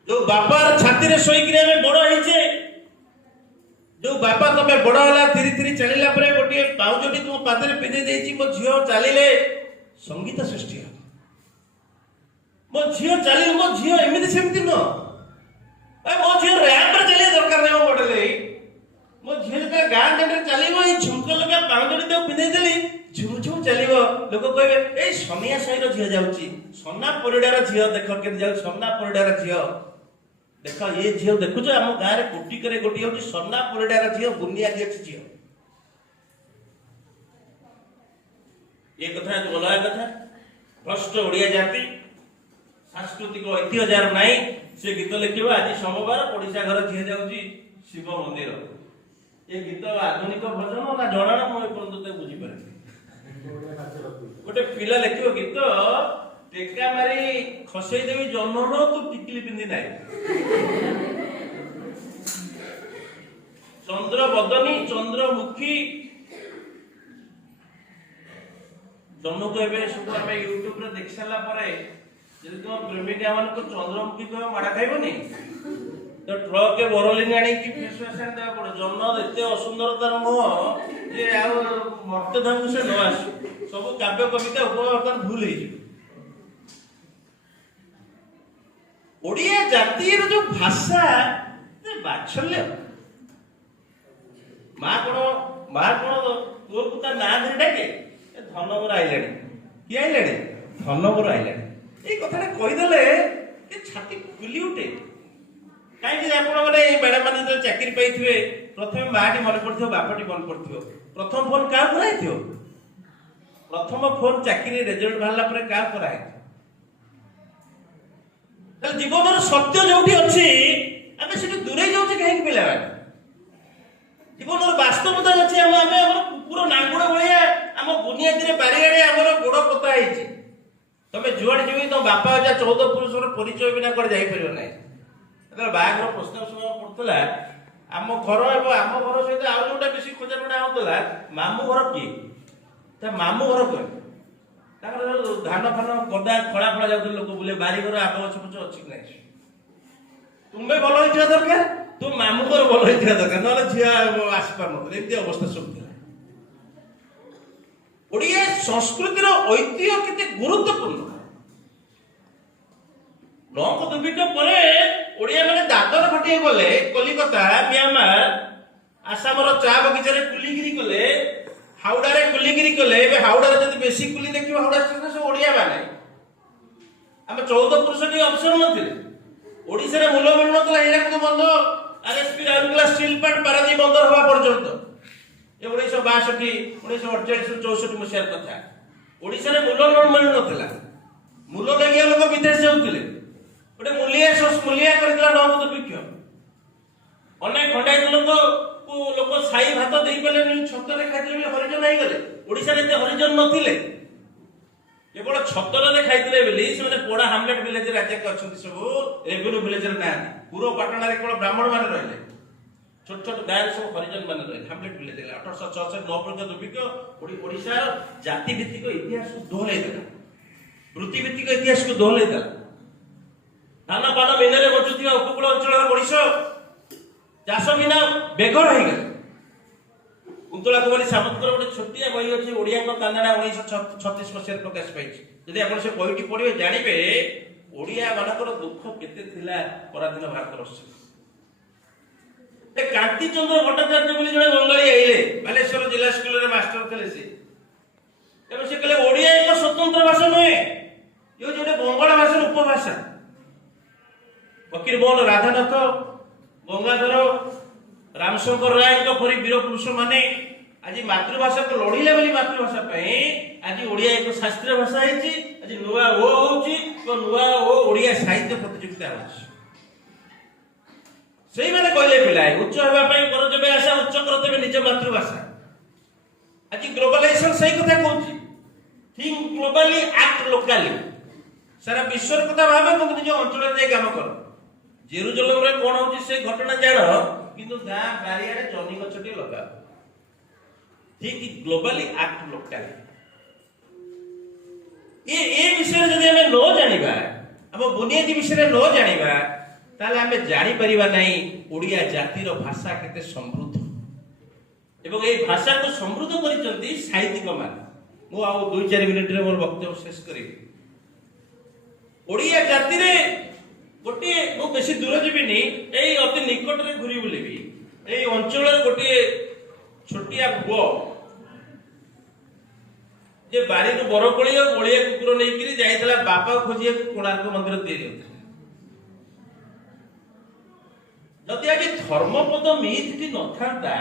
ଯୋଉ ବାପାର ଛାତିରେ ଶୋଇକିରି ଆମେ ବଡ଼ ହେଇଛେ, ଯୋଉ ବାପା ତମେ ବଡ଼ ହେଲା ଧିରି ଧିରି ଚାଲିଲା ପରେ ଗୋଟିଏ ପାଉଜଟି ତୁମ ପାଦରେ ପିନ୍ଧେଇ ଦେଇଛି, ମୋ ଝିଅ ଚାଲିଲେ ସଙ୍ଗୀତ ସୃଷ୍ଟି ହେବ। ମୋ ଝିଅ ଚାଲିଲେ, ମୋ ଝିଅ ଏମିତି ସେମିତି ନୁହଁ, ମୋ ଝିଅ ର୍ୟାମ୍ପରେ ଚାଲିବା ଦରକାର ନାହିଁ। ମୋ ମଡେଲ ମୋ ଝିଅ ଯେତେବେଳେ ଗାଁ ଦାଣ୍ଡରେ ଚାଲିବ, ଏଇ ଝୁମକ ଲଗା ପାଉଜଟି ତାକୁ ପିନ୍ଧେଇ ଦେଲି, ଝୁମ ଝୁମ ଚାଲିବ। ଲୋକ କହିବେ ଏଇ ସନିଆ ସାହିର ଝିଅ ଯାଉଛି, ସନା ପରିଡାର ଝିଅ ଦେଖ କେମିତି ଯାଉଛି, ସନା ପରିଡାର ଝିଅ ଦେଖ। ଏ ଝିଅ ଦେଖୁଛ ଆମ ଗାଁରେ କୋଟିକରେ ଗୋଟିଏ ହଉଛି ସନା ପରିଡାର ଝିଅ, ବୁନିଆଦି ଅଛି ଝିଅ। ଏ କଥା ଅଲଗା କଥା। ଭ୍ରଷ୍ଟ ଓଡ଼ିଆ ଜାତି, ସାଂସ୍କୃତିକ ଐତିହ୍ୟ ଯାହାର ନାହିଁ, ସେ ଗୀତ ଲେଖିବ ଆଜି ସୋମବାର ପଡିଶା ଘର ଝିଅ ଯାଉଛି ଶିବ ମନ୍ଦିର। ଏ ଗୀତ ଆଧୁନିକ ଭଜନ ନା ଜଣାଣ ମୁଁ ଏପର୍ଯ୍ୟନ୍ତ ବୁଝିପାରିନି। ଗୋଟେ ପିଲା ଲେଖିବ ଗୀତ, ଟେକା ମାରି ଖସେଇ ଦେବି ଜହ୍ନର ତୁ ଟିକିଲି ପିନ୍ଧି ନାହିଁ, ଚନ୍ଦ୍ର ବଦନୀ ଚନ୍ଦ୍ରମୁଖୀ। ଜହ୍ନକୁ ଏବେ ସବୁ ଆମେ ୟୁଟ୍ୟୁବରେ ଦେଖି ସାରିଲା ପରେ ଯଦି ତୁମ ପ୍ରେମିକା ମାନଙ୍କୁ ଚନ୍ଦ୍ରମୁଖୀ କହିବ ମାଡା ଖାଇବନି ତ ଟ୍ରକେ ବରଲିନି ଆଣିକି ଫେସ୍ ୱାସ୍ ଆଣି ଦେବାକୁ ପଡେ। ଜହ୍ନ ଏତେ ଅସୁନ୍ଦର ତାର ମୁହଁ ଯେ ଆଉ ମର୍ତ୍ତ୍ୟଧାମକୁ ସେ ନ ଆସୁ, ସବୁ କାବ୍ୟ କବିତା ଉପବର୍ତ୍ତନ ଭୁଲ ହେଇଯିବ। ଓଡ଼ିଆ ଜାତିର ଯୋଉ ଭାଷା ବାତ୍ସଲ୍ୟ, ମା କଣ ପୁଅକୁ ତା ନାଁ ଧରି ଡାକେ, ଧନବର ଆଇଲାଣି। କିଏ ଆଇଲାଣି? ଧନବର ଆଇଲାଣି। ଏଇ କଥାଟା କହିଦେଲେ ଏ ଛାତି ଫୁଲି ଉଠେ। କାହିଁକି ଆପଣ ମାନେ ମ୍ୟାଡାମ ମାନେ ଯେତେବେଳେ ଚାକିରି ପାଇଥିବେ, ପ୍ରଥମେ ମାଟି ମନେ ପଡିଥିବ, ବାପଟି ମନେ ପଡିଥିବ। ପ୍ରଥମ ଫୋନ କାହାକୁ କରାହେଇଥିବ? ପ୍ରଥମ ଫୋନ ଚାକିରି ରେଜଲ୍ଟ ବାହାରିଲା ପରେ କାହାକୁ କରାହେଇଥିବ? ତାହେଲେ ଜୀବନର ସତ୍ୟ ଯୋଉଠି ଅଛି ଆମେ ସେଠି ଦୂରେଇ ଯାଉଛେ କାହିଁକି ପିଲାମାନେ? ଜୀବନର ବାସ୍ତବତା ଅଛି, ଆମେ ଆମର କୁକୁର ନାଙ୍ଗୁଡ ଭଳିଆ ଆମ ବୁନିଆଦିରେ ବାରିଆଡେ ଆମର ଗୋଡ ପୋତା ହେଇଛି। ତମେ ଯୁଆଡେ ଯିବ ତମ ବାପା ଅଜା 14 ପୁରୁଷର ପରିଚୟ ବିନା କୁଆଡେ ଯାଇପାରିବ ନାହିଁ। ଯେତେବେଳେ ବାହାଘର ପ୍ରସ୍ତାବ ସମୟ ପଡୁଥିଲା, ଆମ ଘର ଏବଂ ଆମ ଘର ସହିତ ଆଉ ଯୋଉଟା ବେଶୀ ଖୋଜାପଡା ହଉଥିଲା, ମାମୁଁ ଘର କିଏ, ତା ମାମୁଁ ଘର କିଏ, ତାଙ୍କର ଧାନ ଫାନ ଗଦା ଖଳା ଫଳା ଯାଉଥିଲେ ଲୋକ ବୁଲେ, ବାରିଘର ଆଗ ଗଛ ପଛ ଅଛି କି ନାହିଁ। ତୁମେ ଭଲ ହେଇଥିବା ଦରକାର, ତୁ ମାମୁଁ ଘର ଭଲ ହେଇଥିବା ଦରକାର, ନହେଲେ ଝିଅ ଆସିପାରୁନଥିଲେ। ଏମିତି ଅବସ୍ଥା ସବୁ ଥିଲା। ଓଡ଼ିଆ ସଂସ୍କୃତିର ଐତିହ୍ୟ କେତେ ଗୁରୁତ୍ୱପୂର୍ଣ୍ଣ। ନଅଙ୍କ ଦୁର୍ଭିକ୍ଷ ପରେ ଓଡ଼ିଆ ମାନେ ଦାଦନ ଖଟିବାକୁ ଗଲେ, କଲିକତା, ମିଆଁମାର, ଆସାମର ଚା ବଗିଚାରେ କୁଲିଗିରି କଲେ, ହାଉଡାରେ କୁଲିଗିରି କଲେ। ଏବେ ହାଉଡାରେ ଯଦି ବେଶୀ କୁଲି ଦେଖିବ, ହାଉଡା ଷ୍ଟେସନରେ ସବୁ ଓଡ଼ିଆ ମାନେ। ଆମେ 14 ପୁରୁଷ ଟିକେ ଅଫିସର ନଥିଲେ, ଓଡ଼ିଶାରେ ମୂଲ ମିଳୁନଥିଲା। ହୀରାକୁଦ ବନ୍ଧ, RSP Rourkela steel plant, Paradip ବନ୍ଦର ହେବା ପର୍ଯ୍ୟନ୍ତ, ଏ 1962 1948 64 ମସିହାର କଥା। ଓଡ଼ିଶାରେ ମୂଲ ମିଳୁନଥିଲା, ମୂଲ ଲାଗିଆ ଲୋକ ବିଦେଶ ଯାଉଥିଲେ। ଗୋଟେ ମୂଲିଆ କରିଥିଲା ନଅଙ୍କ ଦୁର୍ଭିକ୍ଷ। ଅନେକ ଖଣ୍ଡାୟତ ଲୋକ ସାଇ ଭାତ ଦେଇପାରିଲେନି, ଛତରେ ଖାଇଥିଲେ, ହରିଜନ ହେଇଗଲେ। ଓଡ଼ିଶାରେ ଏତେ ହରିଜନ ନଥିଲେ, କେବଳ ଛତରରେ ଖାଇଥିଲେ ବୋଲି ସେମାନେ ପୋଡ଼ା ହାମଲେଟ ଭିଲେଜରେ ରାଜ୍ୟକୁ ଅଛନ୍ତି, ସବୁ ରେଭିନ୍ୟୁ ଭିଲେଜରେ ନାହାନ୍ତି। ପୁର ପାଟଣାରେ କେବଳ ବ୍ରାହ୍ମଣ ମାନେ ରହିଲେ, ଛୋଟ ଛୋଟ ଗାଁରେ ସବୁ ହରିଜନ ମାନେ ରହିଲେ। ହାମଲେଟ ଭିଲେଜ ହେଲା 1866 9 ଦୁର୍ଭିକ୍ଷ ଓଡ଼ିଶାର ଜାତି ଭିତ୍ତିକ ଇତିହାସକୁ ଦୋହଲେଇ ଦେଲା, ବୃତ୍ତି ଭିତ୍ତିକ ଇତିହାସକୁ ଦୋହଲେଇ ଦେଲା। ଧାନ ପାନ ମିନରେ ବଞ୍ଚୁଥିବା ଉପକୂଳ ଅଞ୍ଚଳର ମଣିଷ ଚାଷ ବିନା ବେଘର ହେଇଗଲେ। କୁନ୍ତଳା କୁମାରୀ ସାମନ୍ତଙ୍କର ଗୋଟେ ଛୋଟିଆ ବହି ଅଛି, ଓଡ଼ିଆଙ୍କ କାନ୍ଦଣା, 1936 ମସିହାରେ ପ୍ରକାଶ ପାଇଛି। ଯଦି ଆପଣ ସେ ବହିଟି ପଢିବେ ଜାଣିବେ ଓଡ଼ିଆ ମାନଙ୍କର ଦୁଃଖ କେତେ ଥିଲା ପରାଧୀନ ଭାରତବର୍ଷ। କାନ୍ତିଚନ୍ଦ୍ର ଭଟ୍ଟାଚାର୍ଯ୍ୟ ବୋଲି ଜଣେ ବଙ୍ଗାଳୀ ଆଇଲେ, ବାଲେଶ୍ୱର ଜିଲ୍ଲା ସ୍କୁଲରେ ମାଷ୍ଟର ଥିଲେ ସେ। ତେଣୁ ସେ କହିଲେ ଓଡ଼ିଆ ଏକ ସ୍ୱତନ୍ତ୍ର ଭାଷା ନୁହେଁ, ଇଏ ହେଉଛି ଗୋଟେ ବଙ୍ଗଳା ଭାଷାର ଉପଭାଷା। ଫକୀର ମୋହନ, ରାଧାନାଥ, ଗଙ୍ଗାଧର, ରାମଶଙ୍କର ରାୟଙ୍କ ପରି ବୀର ପୁରୁଷ ମାନେ ଆଜି ମାତୃଭାଷାକୁ ଲଢିଲେ ବୋଲି ମାତୃଭାଷା ପାଇଁ ଆଜି ଓଡ଼ିଆ ଏକ ଶାସ୍ତ୍ରୀୟ ଭାଷା ହେଇଛି। ଆଜି ନୂଆ ଓ ହଉଛି, ନୂଆ ଓ ଓଡ଼ିଆ ସାହିତ୍ୟ ପ୍ରତିଯୋଗିତା ହଉଛି। ସେଇମାନେ କହିଲେ ପିଲାଏ ଉଚ୍ଚ ହେବା ପାଇଁ କର ଯେବେ ଆଶା, ଉଚ୍ଚ କର ତେବେ ନିଜ ମାତୃଭାଷା। ଆଜି ଗ୍ଲୋବାଲାଇଜେସନ ସେଇ କଥା କହୁଛି, ଥିଙ୍କ ଗ୍ଲୋବାଲି ଆକ୍ଟ ଲୋକାଲି। सारा विश्वर कथा भावे तो निज अंचल जाए काम कर जेरुजलम रे कोन होची से घटना जानो किंतु गां बारियाडे जनी गछटी लगा ठीक ग्लोबली एक्ट लोकली ए विषय जदि हमें न जानिबा हम बुनियादी विषय न जानिबा ताले हमें जानि परिबा नहीं ओडिया जातिर भाषा केते समृद्ध एवं ए भाषा को समृद्ध करिसंती साहित्यिक मान मु आ 2-4 मिनिट रे मोर वक्तव्य शेष करी ओडिया जाति रे गोटे मु बेसी दूर जीविनी एई अति निकट रे घुरी बुलिबी एई अंचल रे गोटे छोटिया पुओ जे बारी रो बरकोली और गोलिया कुकुर नै किरी जाइतला बापा खोजिया कोणार्क मंदिर दे दियो जदि आगे धर्मपद मिथ टी न थांता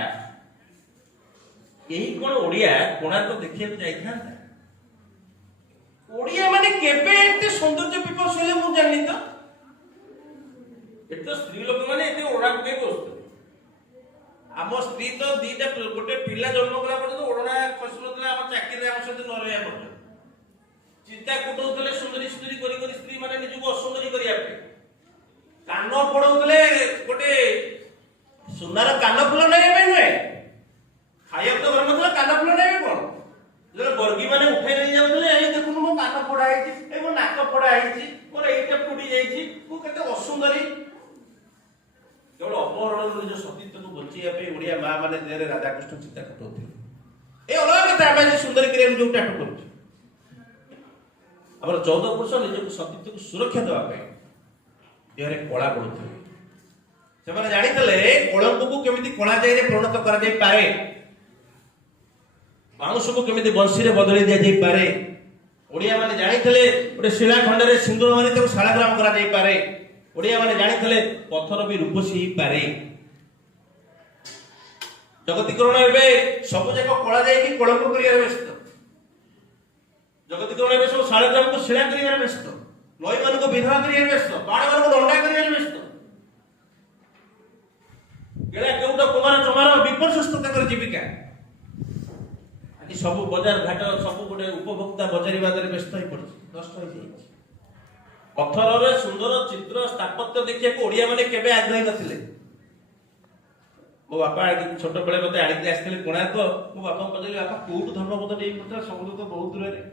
यही कोन ओडिया कोणार्क देखिया जाइथांता ओडिया माने केबे एते सौंदर्य पिपस होले मु जानि त एतो स्त्री लोक माने एते ओडा के बसतो आम स्त्री तो दीटा गोटे पिला जन्म कला पर ओडा खसुनतला हम चाकरी रे हम सते न रहया पड़ चिंता कुटौतले सुंदरी सुंदरी करी करी स्त्री माने निजको असुंदरी करिया पे कान पड़ौतले गोटे सुनार कान फुल नै बे नुए खाया तो घर मतलब कान फुल नै कोन जरे बर्गी माने उठाई नै जाउतले ए देखुनु मो कान पड़ा आइछि ए मो नाक पड़ा आइछि मोर एइटा फुटी जाइछि मु केते असुंदरी केवल अपहरण जो सतीत्व को बचिया पे ओडिया मां माने देरे राधा कृष्ण चिंता करते ए अलग कथा हम सुंदर क्रिया जो टाटू करू हमर 14 पुरुष निज सतीत्व को सुरक्षा देवा पे देरे कोला पड़ुथे से माने जानि तले कलंक को केमिति कोला जाय रे परिणत करा जाय पारे मानुष को केमिति बंशी रे बदली दिया जाय पारे ओडिया माने जानि तले ओटे शिला खंड रे सिंदूर माने तो शालाग्राम करा जाय पारे ओडिया माने जानि तले पत्थर भी रूपसी पारे जगतीकरण एबे सब जाक कोला जाय कि कलंक करिया व्यस्त जगतीकरण एबे सब शालाग्राम को शिला करिया व्यस्त नई मान को विधवा करिया व्यस्त बाण मान को दंडा करिया व्यस्त गेला केउटा कुमार चमार विपर्यस्त कर जीविका आकि सब बाजार घाट सब गोटे उपभोक्ता बजारीवाद रे व्यस्त होई पड़छ नष्ट होई जाय पत्थर रे सुंदर चित्र स्थापत्य देखिया को ओडिया माने केबे आग्रही नथिले मो बापा छोट बेले मते आडी के आस्थिले कोणार्क मो बापा पजली बापा कोउट धर्मपद देई पड़ता सब तो बहुत दूर रे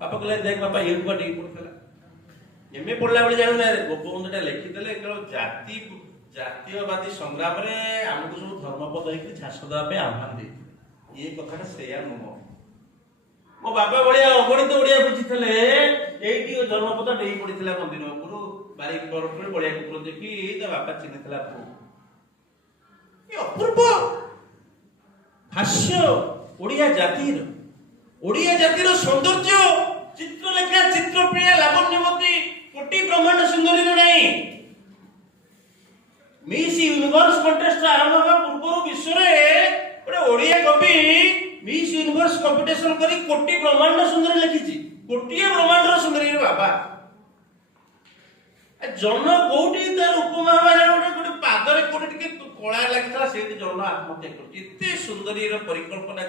बापा कहले देख बापा एउ को देई पड़तला एमे पड़ला बेले जानु ना गोपबंधुटा लिखि देले केवल जाति जातीयवादी संग्राम रे हमको सब धर्मपद हेकि झास दवा पे आह्वान दे ये कथाटा सेया नुह मो बापा बड़िया अगणित ओडिया बुझितले एइटी धर्मपद देई पड़ितला मंदिर गुरु बारी परपुर बड़िया कुकुर देखि ता बापा चिन्हतला पु ये अपूर्व हास्य ओडिया जातिर सौंदर्य चित्रलेखा चित्रप्रिय लावण्यवती कोटि ब्रह्मांड सुंदरी नहीं मिस यूनिवर्स कंटेस्ट आरंभ होगा पूर्व विश्व रे ओडिया कवि मिस यूनिवर्स कंपटीशन करी कोटि ब्रह्मांड सुंदरी लिखिछि कोटि ब्रह्मांड सुंदरी रे बाबा जन कोठी तार उपमा वाला गोटे पादरे कोठी टिके कळा लागितला सेति जन आत्महत्या करछि एते सुंदरी रे परिकल्पना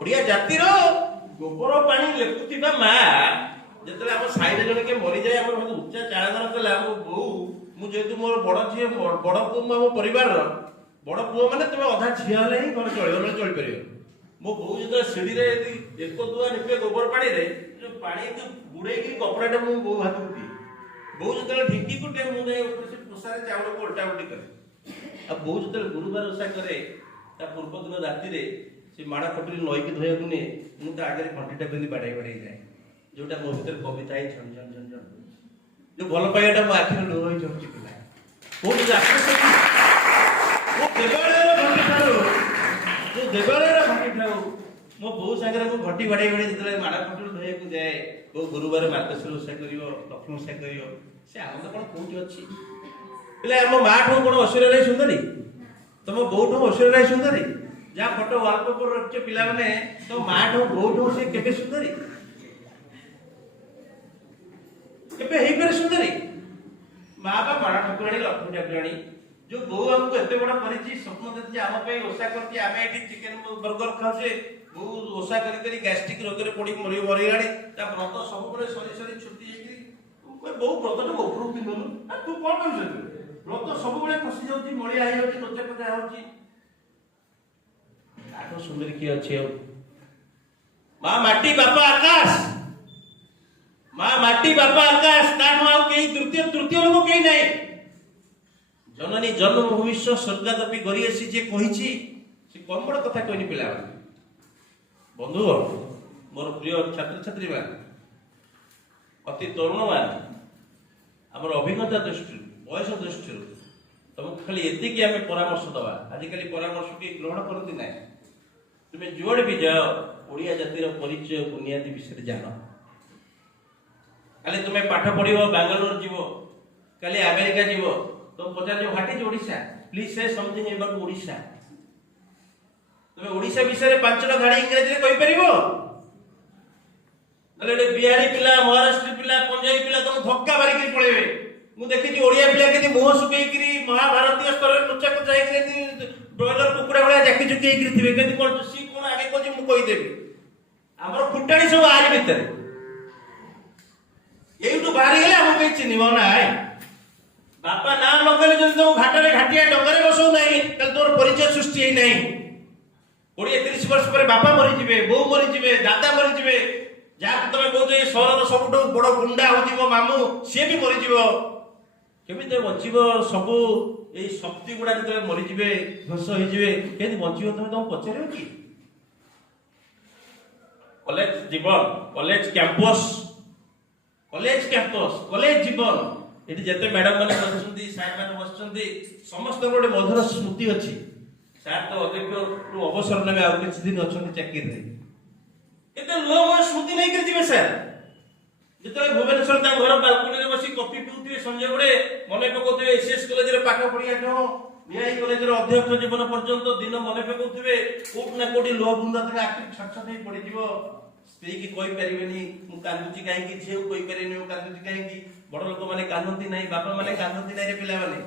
ओडिया जातिर गोबर पानी लेकुथिबा मा जेतले हम साइड जने के मरि जाय हमर बहुत उच्चा चाळगर तले हम बो मु जेतु मोर बड़ झिए बड़ पु मो परिवार रो बड़ पु माने तमे अधा झिया ले ही घर चळियो न चळि परियो मो बो जेतले सिडी रे एक दुआ निपे गोबर पानी रे जो पानी के बुडे की कपड़ाटा मु बो हाथ उठी बो जेतले ढिंकी कुटे मु ने ऊपर से पुसारे चावल को उल्टा उल्टी करे अब बो जेतले गुरुवार ओसा करे ता पूर्व दिन राति रे से माड़ा कटरी नई के धोया गुने मु ता आगे घंटीटा बेली बाडै बाडै जाय जोटा मो भीतर कविता है झन झन झन झन जो भल पाइयाटा मो आखिर लुह होई झमची पिला बहुत जाके वो देवालय घंटी ठाऊ मो बहु सागर को घंटी बाडै बाडै जतले माड़ा कटरी धोया को जाए वो गुरुवार मार्गशीर ओषा करियो लक्ष्मी ओषा करियो से आनंद कोन कोठी अछि पिला हम मा ठो कोन असुर रे सुंदरी तम बहु ठो असुर रे सुंदरी जा फोटो वॉलपेपर रखचे पिला माने तो मा ठो बहु ठो से केबे सुंदरी केबे हेई पर सुंदरी माँ बाप माड़ा ठाकुराणी लक्ष्मी ठाकुराणी जो बोऊ हमको एते बड़ा करिछि स्वप्न देखि आम पे ओसा करछि आमे एठी चिकन बर्गर खाउछे बोऊ ओसा करी करी गैस्ट्रिक रोग रे पड़ी मरि मरिगाड़ी ता व्रत सब बड़े सरी सरी छुट्टी हेकि कोई बोऊ व्रत तो उपरू पिनलु आ तू कोन करछ व्रत सब बड़े फसी जाउछि मळिया हेइ जाउछि लोचे पचा होउछि आठो सुंदर की अछि मां माटी बापा आकाश मां माटी बापा आकाश ताठो आउ केही तृतीय लोक केही नाही जननी जन्म भविष्य स्वर्गादपि गरी आसी जे कहिछि से कम बड़ कथा कहनी पिला बंधु मोर प्रिय छात्र छात्री मान अति तरुण मान हमर अभिज्ञता दृष्टि बयस दृष्टि तुमको खाली एतिकी आमे परामर्श दवा आजिकली परामर्श के ग्रहण करती ना तुम्हें जुआड़ भी जाओ ओडिया जातिर परिचय बुनियादी विषय जान खाली तुम्हें पाठ पढ़िबो बेंगलोर जीवो खाली अमेरिका जीवो तो पचार जो व्हाट इज ओडिशा प्लीज से समथिंग अबाउट ओडिशा तुम्हें ओडिशा विषय पांचटा गाड़ी इंग्रजी रे कहि परिबो नले बिहारी पिला महाराष्ट्र पिला पंजाबी पिला तुम धक्का मारी के पळेबे मु देखि ओडिया पिला केति मुह सुकेई करी महाभारतीय स्तर रे लुचा को जाई के ब्रॉयलर कुकुड़ा वाला जाकी जुकी करी थिबे केति कोन सी कोन आगे को मु कहि देबी हमर फुटाणी सब आरी भीतर एइटु बाहरी गेले हम के चिनिबो ना बापा नाम लगले जदि तो घाटरे घाटिया डंगरे बसौ नाही तल तोर परिचय सृष्टि हे नाही 20-30 वर्ष पर बापा मरि जिवे बो मरि जिवे दादा मरि जिवे जा तमे कहतो ए शहर सबटो बड़ गुंडा हो जिवो मामू से भी मरि जिवो केमिते बचिबो सब ए शक्ति गुडा जते मरि जिवे ध्वंस होई जिवे केति बचिबो तमे तो पछरे की कॉलेज जीवन कॉलेज कैंपस कॉलेज जीवन एटी जते मैडम माने बसछन्ती सार माने बसछन्ती समस्त गोटे मधुर स्मृति अछि सार तो अध्यक्ष टू अवसर नेबे आ किछ दिन अछन्ती चाकरी रे एते लो मो स्मृति नै कर जिवे सर जते भुवनेश्वर ता घर बालकनी रे बसी कॉफी पिउथिबे संजय गुडे मने पकोथिबे एसएस कॉलेज रे पाठ पढिया जो नियाई कॉलेज रे अध्यक्ष जीवन पर्यंत दिन मने पकोथिबे कोट ना कोटी लो बुंदा तके आखि छछ नै पड़ी जिवो स्त्री की कोई परिबेनी मु कांदुची काहे की झेउ कोई परिबेनी मु कांदुची काहे की बड़ लोक माने कांदंती नाही बापा माने कांदंती नाही रे पिला माने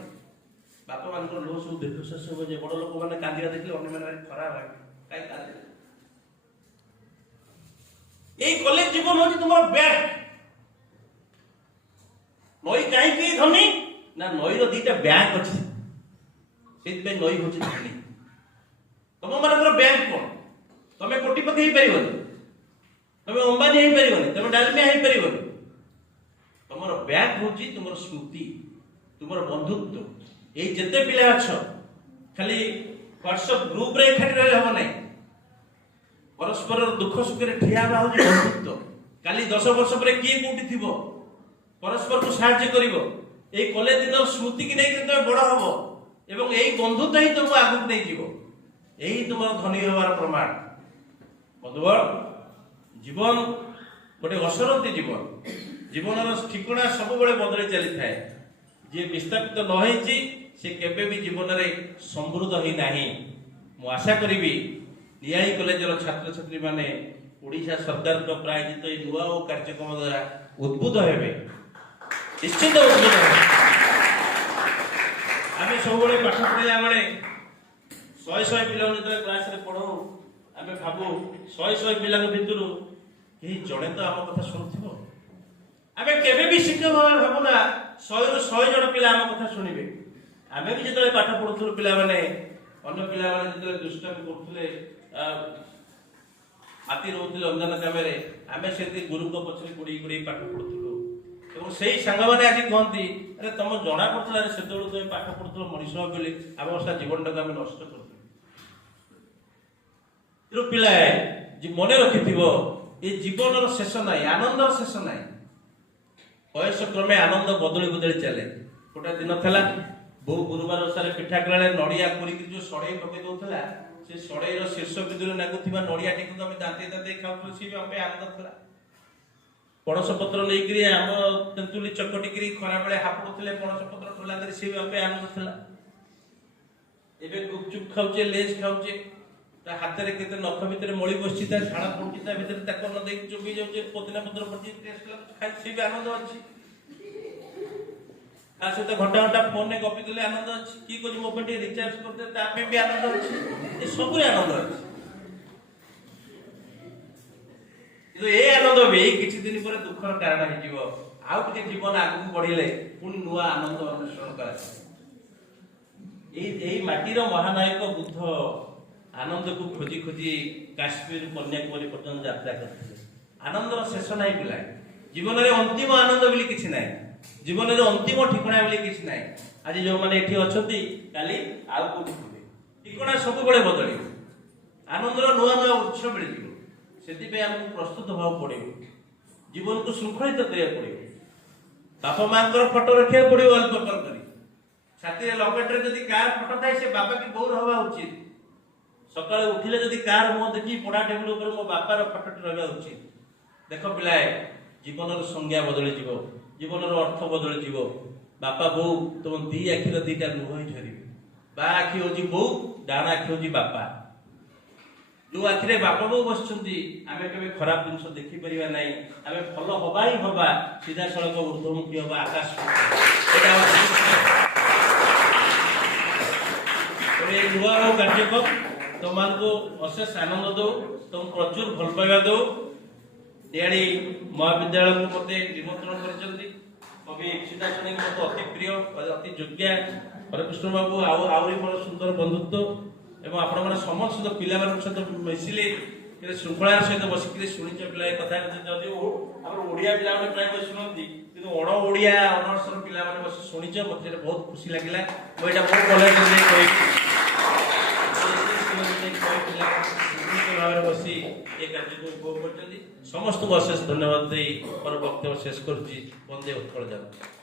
बापा मान को लो सु देखो सस हो जे बड़ लोक माने कांदिया देखले अन्य माने खराब है काई कांदे ए कॉलेज जीवन होची तुमर बैग नई काहे की धनी ना नई रो दीटा बैग अछि सेत पे नई होची धनी तुम मानकर बैंक कोन तमे कोटिपति हे परिबनी तमे अंबानी हे परिबनी तमे डालमिया हे परिबनी तुमर बैग होची तुमर स्मृति तुमर बंधुत्व ए जते पिला अछ खाली व्हाट्सएप ग्रुप रे खाली रहले हम नै परस्पर दुख सुख रे ठिया बा होची बंधुत्व काली 10 वर्ष पर किए कोठी थिबो परस्पर को सहायता करिवो ए कॉलेज दिन स्मृति की नै कि तुम बड़ हबो एवं एही बंधुत्व ही तुमको आगु नै जीवो एही तुमर धनी होवार प्रमाण बंधुगण जीवन गोटे असरती जीवन जीवन ठिकणा सब बड़े बदली चली थाए जे विस्थापित न होईची से केबे भी जीवन रे समृद्ध ही नाही मु आशा करिवि नियाई कॉलेज रो छात्र छात्री माने ओडिशा सरकार को प्रायोजित ए नुवा ओ कार्यक्रम द्वारा उद्बुद्ध हेबे निश्चित उद्बुद्ध हेबे आमे सब बड़े पाठ पढिला बेले 100 पिला जते क्लास रे पढो आमे भाबो 100 पिला भितरु केही जणे तो आम कथा शुणुथिबो आमे केबे भी शिक्षक भाबो ना 100 रु 100 जण पिला आम कथा शुनिबे आमे भी जते पाठ पढुथुलु पिला माने अन्य पिला माने जते दुष्टम करथुले आती रोथुले अंजन कामेरे आमे सेति गुरु को पछरे गुडी गुडी पाठ पढुथुलु एवं सेही संग माने आजि कहंती अरे तम जणा पडतला रे सेतोळु तो पाठ पढुथुलु मनिष बेले अवस्था जीवन टा आमे नष्ट करथुलु इरो पिला जे मने रखिथिबो ए जीवन शेष नाई आनंद शेष नाई बयस क्रमे आनंद बदली बदली चले गोटे दिन थला बो गुरुवार ओसारे पिठा कलाले नडिया पुरी कि जो सड़े पके दोथला से सड़े रो शीर्ष बिदुरे लागुथिबा नडिया टिकु तो हम दांते दांते खाउ सी हमें आनंद थला पणस पत्र लेकरी आम तेंतुली चकटी करी खरा बेले हापडुथले पणस पत्र ठोला करी सी हमें आनंद थला एबे गुपचुप खाउचे लेज खाउचे ता हाथ रे केते नख भितर मळी बसची ता झाडा पडची ता भितर ताको न देख चुबी जाउचे पोतिना पत्र पडची टेस्ट खाइ सी भी आनंद अछि ତା ସହିତ ଘଣ୍ଟା ଘଣ୍ଟା ଫୋନରେ ଗପି ଦେଲେ ଆନନ୍ଦ ଅଛି, କିଏ କହୁଛି ମୋ ପାଇଁ ଟିକେ ରିଚାର୍ଜ କରିଦେଲେ ତା ପାଇଁ ବି ଆନନ୍ଦ ଅଛି, ଏ ସବୁରେ ଆନନ୍ଦ ଅଛି। କିନ୍ତୁ ଏ ଆନନ୍ଦ ବି କିଛି ଦିନ ପରେ ଦୁଃଖର କାରଣ ହେଇଯିବ। ଆଉ ଟିକେ ଜୀବନ ଆଗକୁ ବଢିଲେ ପୁଣି ନୂଆ ଆନନ୍ଦ ଅନ୍ୱେଷଣ କରାଯିବ। ଏଇ ମାଟିର ମହାନାୟକ ବୁଦ୍ଧ ଆନନ୍ଦକୁ ଖୋଜି ଖୋଜି କାଶ୍ମୀର କନ୍ୟାକୁମାରୀ ପର୍ଯ୍ୟନ୍ତ ଯାତ୍ରା କରିଥିଲେ। ଆନନ୍ଦର ଶେଷ ନାହିଁ ପିଲା। ଜୀବନରେ ଅନ୍ତିମ ଆନନ୍ଦ ବୋଲି କିଛି ନାହିଁ, ଜୀବନରେ ଅନ୍ତିମ ଠିକଣା ବୋଲି କିଛି ନାହିଁ। ଆଜି ଯୋଉମାନେ ଏଠି ଅଛନ୍ତି କାଲି ଆଉ କୋଉଠି ଥିବେ, ଠିକଣା ସବୁବେଳେ ବଦଳିବ, ଆନନ୍ଦର ନୂଆ ନୂଆ ଉତ୍ସ ମିଳିଯିବ। ସେଥିପାଇଁ ଆମକୁ ପ୍ରସ୍ତୁତ ହେବାକୁ ପଡିବ, ଜୀବନକୁ ଶୃଙ୍ଖଳିତ କରିବାକୁ ପଡିବ। ବାପା ମାଙ୍କର ଫଟୋ ରଖିବାକୁ ପଡିବ ୱାଲପେପର କରି। ଛାତିରେ ଲକେଟରେ ଯଦି କାହାର ଫଟୋ ଥାଏ ସେ ବାପା କି ବୋଉର ହବା ଉଚିତ। ସକାଳେ ଉଠିଲେ ଯଦି କାହାର ମୁହଁ ଦେଖି ପଢା ଟେବୁଲ ଉପରେ ମୋ ବାପାର ଫଟୋଟି ରହିବା ଉଚିତ। ଦେଖ ପିଲାଏ, ଜୀବନର ସଂଜ୍ଞା ବଦଳିଯିବ, ଜୀବନର ଅର୍ଥ ବଦଳିଯିବ। ବାପା ବୋଉ ତମ ଦି ଆଖିର ଦିଟା ଲୁହ ହିଁ ଝରିବେ। ବା ଆଖି ହଉଛି ବୋଉ, ଡାହାଣ ଆଖି ହଉଛି ବାପା। ଯୋଉ ଆଖିରେ ବାପା ବୋଉ ବସିଛନ୍ତି ଆମେ କେବେ ଖରାପ ଜିନିଷ ଦେଖିପାରିବା ନାହିଁ। ଆମେ ଭଲ ହବା ହିଁ ହବା, ସିଧାସଳଖ ଊର୍ଦ୍ଧ୍ୱମୁଖୀ ହବା, ଆକାଶ। ଏ ନୂଆ ହଉ କାର୍ଯ୍ୟକ୍ରମ ତୁମମାନଙ୍କୁ ଅଶେଷ ଆନନ୍ଦ ଦଉ, ତୁମକୁ ପ୍ରଚୁର ଭଲ ପାଇବା ଦଉ। ନିଆଳି ମହାବିଦ୍ୟାଳୟକୁ ମୋତେ ନିମନ୍ତ୍ରଣ କରିଛନ୍ତି କବି ଇପ୍ସିତା ସ୍ୱାଇଁ, ମୋତେ ଅତି ପ୍ରିୟ, ଅତି ଯୋଗ୍ୟା ହରେକୃଷ୍ଣ ବାବୁ, ଆହୁରି ମୋର ସୁନ୍ଦର ବନ୍ଧୁତ୍ୱ। ଏବଂ ଆପଣମାନେ ସମସ୍ତ ପିଲାମାନଙ୍କ ସହିତ ମିଶିଲେ ଶୃଙ୍ଖଳାର ସହିତ ବସିକିରି ଶୁଣିଛ ପିଲା ଏ କଥା। ଆମର ଓଡ଼ିଆ ପିଲାମାନେ ପ୍ରାୟ ବସି ଶୁଣନ୍ତି, କିନ୍ତୁ ଅଣ ଓଡ଼ିଆ ଅନର୍ସର ପିଲାମାନେ ବସି ଶୁଣିଛ, ମୋତେ ସେଇଟା ବହୁତ ଖୁସି ଲାଗିଲା। ମୁଁ ଏଇଟା ମୋ କଲେଜରେ ଯାଇ କହିବି, ଭାବରେ ବସି ଏ କାର୍ଯ୍ୟକୁ ଉପଭୋଗ କରିଛନ୍ତି। ସମସ୍ତଙ୍କୁ ଅଶେଷ ଧନ୍ୟବାଦ ଦେଇ ମୋର ବକ୍ତବ୍ୟ ଶେଷ କରୁଛି। ବନ୍ଦେ ଉତ୍କଳ ଯାତ୍ରା।